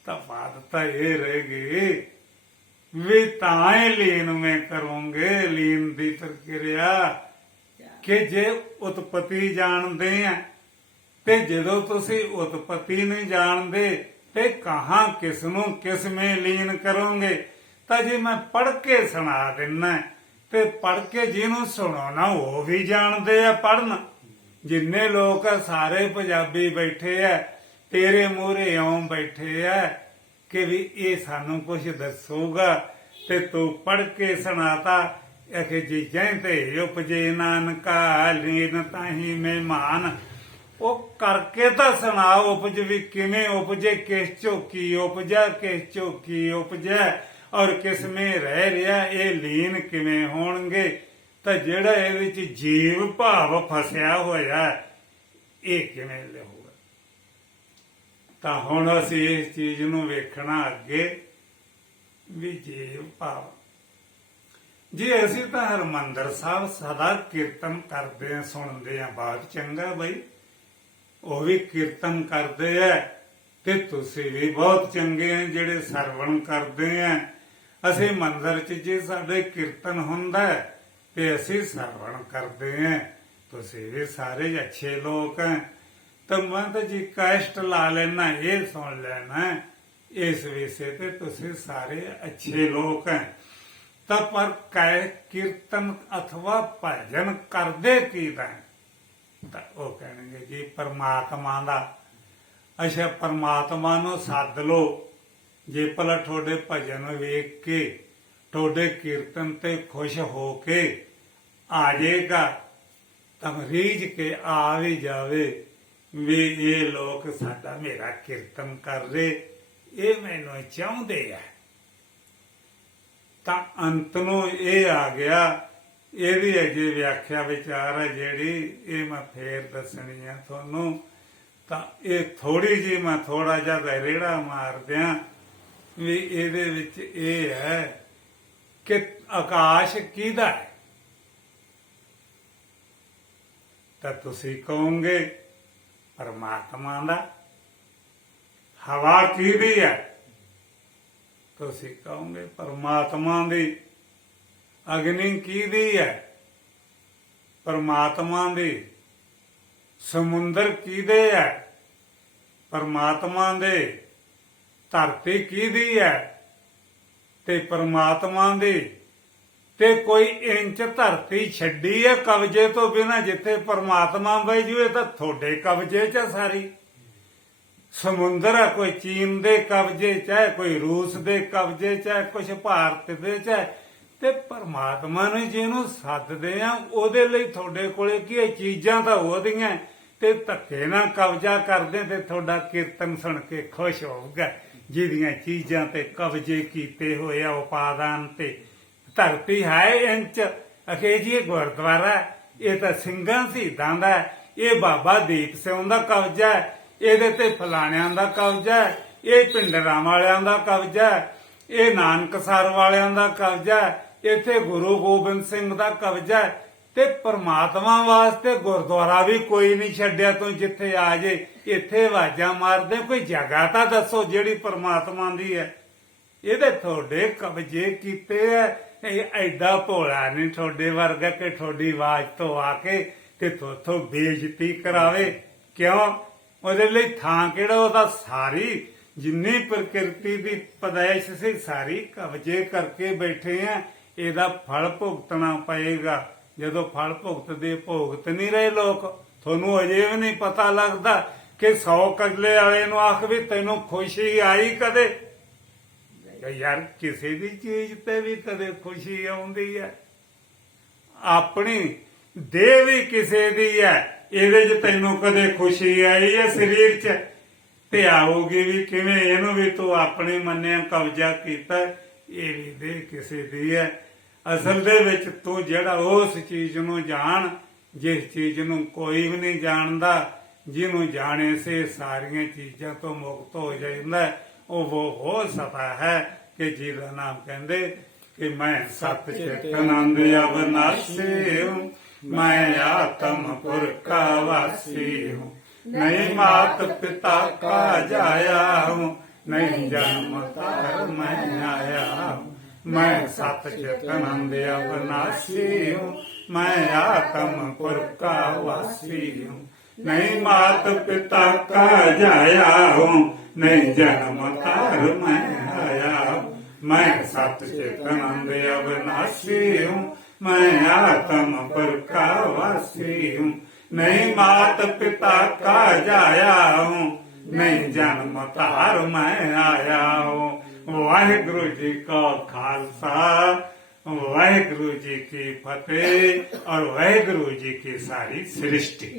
ਤਾਂ ਬਾਤ ਤਾਂ ਇਹ ਰਹਿ ਗਈ ਵੀ ਤਾਂ ਲੀਨ ਮੈਂ ਕਰੋਗੇ। ਲੀਨ ਦੀ ਪ੍ਰਕਿਰਿਆ ਕਿ ਜੇ ਉਤਪਤੀ ਜਾਣਦੇ ਆ ਤੇ ਜਦੋਂ ਤੁਸੀਂ ਉਤਪਤੀ ਨਹੀਂ ਜਾਣਦੇ ਤੇ ਕਹਾਂ ਕਿਸ ਨੂੰ ਕਿਸ में ਲੀਨ ਕਰੋਗੇ। ਤਾਂ ਜੇ ਮੈਂ ਪੜ੍ਹ ਕੇ ਸੁਣਾ ਦਿੰਨਾ ਤੇ ਪੜ੍ਹ ਕੇ ਜਿਹਨੂੰ ਸੁਣਾਉਣਾ ਉਹ ਵੀ ਜਾਣਦੇ ਆ ਪੜ੍ਹਨ। ਜਿੰਨੇ ਲੋਕ ਸਾਰੇ ਪੰਜਾਬੀ ਬੈਠੇ ਆ ਤੇਰੇ ਮੂਹਰੇ ਇਉਂ ਬੈਠੇ ਆ ਕਿ ਵੀ ਇਹ ਸਾਨੂੰ ਕੁਝ ਦੱਸੂਗਾ ਤੇ ਤੂੰ ਪੜ੍ਹ ਕੇ ਸੁਣਾਤਾ। ਅਖੇ ਜੀ ਜੈ ਤੇ ਉਪਜੇ ਨਾਨਕਾ ਲੀਨ ਤਾਹੀ ਮਹਿਮਾਨ। ਉਹ ਕਰਕੇ ਤਾਂ ਸੁਣਾ ਉਪਜ ਵੀ ਕਿਵੇਂ ਉਪਜੇ, ਕਿਸ ਚੋਂ ਕੀ ਉਪਜਾ, ਕਿਸ ਚੋਂ ਕੀ ਉਪਜਾ ਔਰ ਕਿਸ ਮੇਂ ਰਹਿ ਰਿਹਾ, ਇਹ ਲੀਨ ਕਿਵੇਂ ਹੋਣਗੇ। ਤਾਂ ਜਿਹੜਾ ਇਹ ਵਿੱਚ ਜੀਵ ਭਾਵ ਫਸਿਆ ਹੋਇਆ ਇਹ ਕਿਵੇਂ ਲਿਹੂਗਾ। ਤਾਂ ਹੁਣ ਅਸੀਂ ਇਸ ਚੀਜ਼ ਨੂੰ ਵੇਖਣਾ ਅੱਗੇ ਵੀ ਜੀਵ ਭਾਵ। ਜੀ ਅਸੀਂ ਤਾਂ ਹਰਿਮੰਦਰ ਸਾਹਿਬ ਸਦਾ ਕੀਰਤਨ ਕਰਦੇ ਆ, ਸੁਣਦੇ ਆ, ਬਹੁਤ ਚੰਗਾ ਬਈ। ਉਹ ਵੀ ਕੀਰਤਨ ਕਰਦੇ ਆ ਤੇ ਤੁਸੀਂ ਵੀ ਬਹੁਤ ਚੰਗੇ ਆ ਜਿਹੜੇ ਸਰਵਣ ਕਰਦੇ ਆ। ਅਸੀਂ ਮੰਦਰ 'ਚ ਜੇ ਸਾਡੇ ਕੀਰਤਨ ਹੁੰਦਾ ਤੇ ਅਸੀਂ ਸਰਵਣ ਕਰਦੇ ਆ। ਤੁਸੀਂ ਵੀ ਸਾਰੇ ਅੱਛੇ ਲੋਕ ਆ। ਤਾਂ ਮੈਂ ਤਾਂ ਜੀ ਕਸ਼ਟ ਲਾ ਲੈਣਾ, ਇਹ ਸੁਣ ਲੈਣਾ ਇਸ ਵਿਸ਼ੇ ਤੇ ਤੁਸੀਂ ਸਾਰੇ ਅੱਛੇ ਲੋਕ ਆ। ਤਾਂ ਪਰ ਕੀਰਤਨ ਅਥਵਾ ਭਜਨ ਕਰਦੇ ਕਿਹਦਾ? ਤਾਂ ਉਹ ਕਹਿਣਗੇ ਜੀ ਪਰਮਾਤਮਾ ਦਾ। ਅੱਛਾ, ਪਰਮਾਤਮਾ ਨੂੰ ਸੱਦ ਲਓ। ਜੇ ਭਲਾ ਤੁਹਾਡੇ ਭਜਨ ਵੇਖ ਕੇ ਤੁਹਾਡੇ ਕੀਰਤਨ ਤੇ ਖੁਸ਼ ਹੋ ਕੇ ਆ ਜਾਏਗਾ ਤਾਂ ਰੀਝ ਕੇ ਆ ਵੀ ਜਾਵੇ ਵੀ ਇਹ ਲੋਕ ਸਾਡਾ ਮੇਰਾ ਕੀਰਤਨ ਕਰ ਰਹੇ, ਇਹ ਮੈਨੂੰ ਚਾਹੁੰਦੇ ਆ। ਤਾਂ ਅੰਤ ਨੂੰ ਇਹ ਆ ਗਿਆ। ਇਹਦੀ ਅਜੇ ਵਿਆਖਿਆ ਵਿਚਾਰ ਹੈ ਜਿਹੜੀ ਇਹ ਮੈਂ ਫੇਰ ਦੱਸਣੀ ਆ ਤੁਹਾਨੂੰ। ਤਾਂ ਇਹ ਥੋੜੀ ਜਿਹੀ ਮੈਂ ਥੋੜਾ ਜਿਹਾ ਰੇੜਾ ਮਾਰ ਦਿਆਂ ਵੀ ਇਹਦੇ ਵਿੱਚ ਇਹ ਹੈ ਕਿ ਆਕਾਸ਼ ਕਿਹਦਾ ਹੈ। ਤਾਂ ਤੁਸੀਂ ਕਹੋਗੇ ਪਰਮਾਤਮਾ ਦਾ। ਹਵਾ ਕਿਹਦੀ ਹੈ? ਤੁਸੀਂ ਕਹੋਗੇ ਪਰਮਾਤਮਾ ਦੀ। ਅਗਨੀ ਕਿਹਦੀ ਹੈ? ਪਰਮਾਤਮਾ ਦੀ। ਸਮੁੰਦਰ ਕਿਹਦੇ ਹੈ? ਪਰਮਾਤਮਾ ਦੇ। ਧਰਤੀ ਕਿਹਦੀ ਹੈ? ਤੇ ਪਰਮਾਤਮਾ ਦੀ। ਤੇ ਕੋਈ ਇੰਚ ਧਰਤੀ ਛੱਡੀ ਹੈ ਕਬਜੇ ਤੋਂ ਬਿਨਾਂ ਜਿੱਥੇ ਪਰਮਾਤਮਾ ਬਹਿ ਜੂਏ ਤਾਂ ਤੁਹਾਡੇ ਕਬਜੇ 'ਚ ਸਾਰੀ। ਸਮੁੰਦਰ ਹੈ ਕੋਈ ਚੀਨ ਦੇ ਕਬਜੇ 'ਚ ਹੈ, ਕੋਈ ਰੂਸ ਦੇ ਕਬਜੇ 'ਚ ਹੈ, ਕੁਛ ਭਾਰਤ ਦੇ 'ਚ ਹੈ। ਤੇ ਪਰਮਾਤਮਾ ਨੂੰ ਜਿਹਨੂੰ ਸੱਦਦੇ ਆ ਉਹਦੇ ਲਈ ਤੁਹਾਡੇ ਕੋਲੇ ਕੀ ਇਹ ਚੀਜ਼ਾਂ ਤਾਂ ਉਹਦੀਆਂ ਤੇ ਧੱਕੇ ਨਾਲ ਕਬਜ਼ਾ ਕਰਦੇ ਤੇ ਤੁਹਾਡਾ ਕੀਰਤਨ ਸੁਣ ਕੇ ਖੁਸ਼ ਹੋਊਗਾ ਜਿਹਦੀਆਂ ਚੀਜ਼ਾਂ ਤੇ ਕਬਜ਼ੇ ਕੀਤੇ ਹੋਏ ਆ ਉਪਾਦਾਨ ਤੇ। ਧਰਤੀ ਹੈ ਇੰਚ। ਅਖੇ ਜੀ ਇਹ ਗੁਰਦੁਆਰਾ ਇਹ ਤਾਂ ਸਿੰਘਾਂ ਸ਼ਹੀਦਾਂ ਦਾ, ਇਹ ਬਾਬਾ ਦੀਪ ਸਿੰਘ ਦਾ ਕਬਜ਼ਾ, ਇਹਦੇ ਤੇ ਫਲਾਣਿਆਂ ਦਾ ਕਬਜ਼ਾ, ਇਹ ਪਿੰਡਰਾਂ ਵਾਲਿਆਂ ਦਾ ਕਬਜ਼ਾ, ਇਹ ਨਾਨਕਸਰ ਵਾਲਿਆਂ ਦਾ ਕਬਜ਼ਾ, ਇੱਥੇ ਗੁਰੂ ਗੋਬਿੰਦ ਸਿੰਘ ਦਾ ਕਬਜ਼ਾ। ਤੇ ਪਰਮਾਤਮਾ ਵਾਸਤੇ ਗੁਰਦੁਆਰਾ ਵੀ ਕੋਈ ਨਹੀਂ ਛੱਡਿਆ ਤੂੰ ਜਿੱਥੇ ਆ ਜੇ ਇੱਥੇ ਆਵਾਜ਼ਾਂ ਮਾਰਦੇ। ਕੋਈ ਜਗ੍ਹਾ ਤਾਂ ਦੱਸੋ ਜਿਹੜੀ ਪਰਮਾਤਮਾ ਦੀ ਹੈ। ਇਹਦੇ ਤੁਹਾਡੇ ਕਬਜ਼ੇ ਕੀਤੇ ਹੈ ਇਹ ਐਡਾ ਭੋਲਾ ਨਹੀਂ ਤੁਹਾਡੇ ਵਰਗਾ ਕਿ ਤੁਹਾਡੀ ਆਵਾਜ਼ ਤੋਂ ਆ ਕੇ ਤੇ ਥੋਥੋਂ ਬੇਇੱਜ਼ਤੀ ਕਰਾਵੇ। ਕਿਉਂ? ਉਹਦੇ ਲਈ ਥਾਂ ਕਿਹੜਾ? ਉਹਦਾ ਸਾਰੀ ਜਿੰਨੀ ਪ੍ਰਕਿਰਤੀ ਦੀ ਪੈਦਾਇਸ਼ ਸੀ ਸਾਰੀ ਕਬਜ਼ੇ ਕਰਕੇ ਬੈਠੇ ਆ। ਇਹਦਾ ਫਲ ਭੁਗਤਣਾ ਪਏਗਾ। ਜਦੋਂ ਫਲ ਭੁਗਤਦੇ ਭੁਗਤ ਨਹੀਂ ਰਹੇ ਲੋਕ। ਤੁਹਾਨੂੰ ਅਜੇ ਵੀ ਨਹੀਂ ਪਤਾ ਲੱਗਦਾ ਕਿ 100 ਕਗਲੇ ਵਾਲੇ ਨੂੰ ਆਖ ਵੀ ਤੈਨੂੰ ਖੁਸ਼ੀ ਆਈ ਕਦੇ? ਯਾਰ ਕਿਸੇ ਦੀ ਚੀਜ਼ ਤੇ ਵੀ ਕਦੇ ਖੁਸ਼ੀ ਆਉਂਦੀ ਹੈ? ਆਪਣੀ ਦੇਹ ਵੀ ਕਿਸੇ ਦੀ ਹੈ, ਇਹਦੇ 'ਚ ਤੈਨੂੰ ਕਦੇ ਖੁਸ਼ੀ ਆਈ ਹੈ ਸਰੀਰ 'ਚ? ਤੇ ਆਊਗੀ ਵੀ ਕਿਵੇਂ? ਇਹਨੂੰ ਵੀ ਤੂੰ ਆਪਣੇ ਮੰਨਿਆ ਕਬਜ਼ਾ ਕੀਤਾ। ਇਹ ਵੀ ਦੇਹ ਕਿਸੇ ਦੀ ਹੈ। ਅਸਲ ਦੇ ਵਿੱਚ ਤੂੰ ਜਿਹੜਾ ਉਸ ਚੀਜ਼ ਨੂੰ ਜਾਣ ਜਿਸ ਚੀਜ਼ ਨੂੰ ਕੋਈ ਵੀ ਨਹੀਂ ਜਾਣਦਾ, ਜਿਹਨੂੰ ਜਾਣੇ ਸੇ ਸਾਰੀਆਂ ਚੀਜ਼ਾਂ ਤੋਂ ਮੁਕਤ ਹੋ ਜਾਂਦਾ। ਉਹ ਹੋ ਸਕਦਾ ਹੈ ਕਿ ਜਿਹਦਾ ਨਾਮ ਕਹਿੰਦੇ ਕਿ ਮੈਂ ਸਤ ਚਿਤ ਆਨੰਦ ਅਵਨਾਸੀ ਹੂੰ, मैं आत्मपुर का वासी हूँ, नहीं मात पिता का जाया हूँ, नहीं जन्म तार मैं आया हूँ। मैं सतचित आनंद अविनाशी हूँ, मैं आत्मपुर का वासी हूँ, नहीं मात पिता का जाया हूँ, नहीं जन्म तार मैं आया हूँ। मैं सतचित आनंद अविनाशी हूँ, मैं आत्मपुर का वासी हूँ, नहीं मात पिता का जाया हूँ, नहीं जन्म तार मैं आया हूँ। वाहिगुरु जी का खालसा, वाहिगुरु जी की फतेह और वाहिगुरु जी की सारी सृष्टि।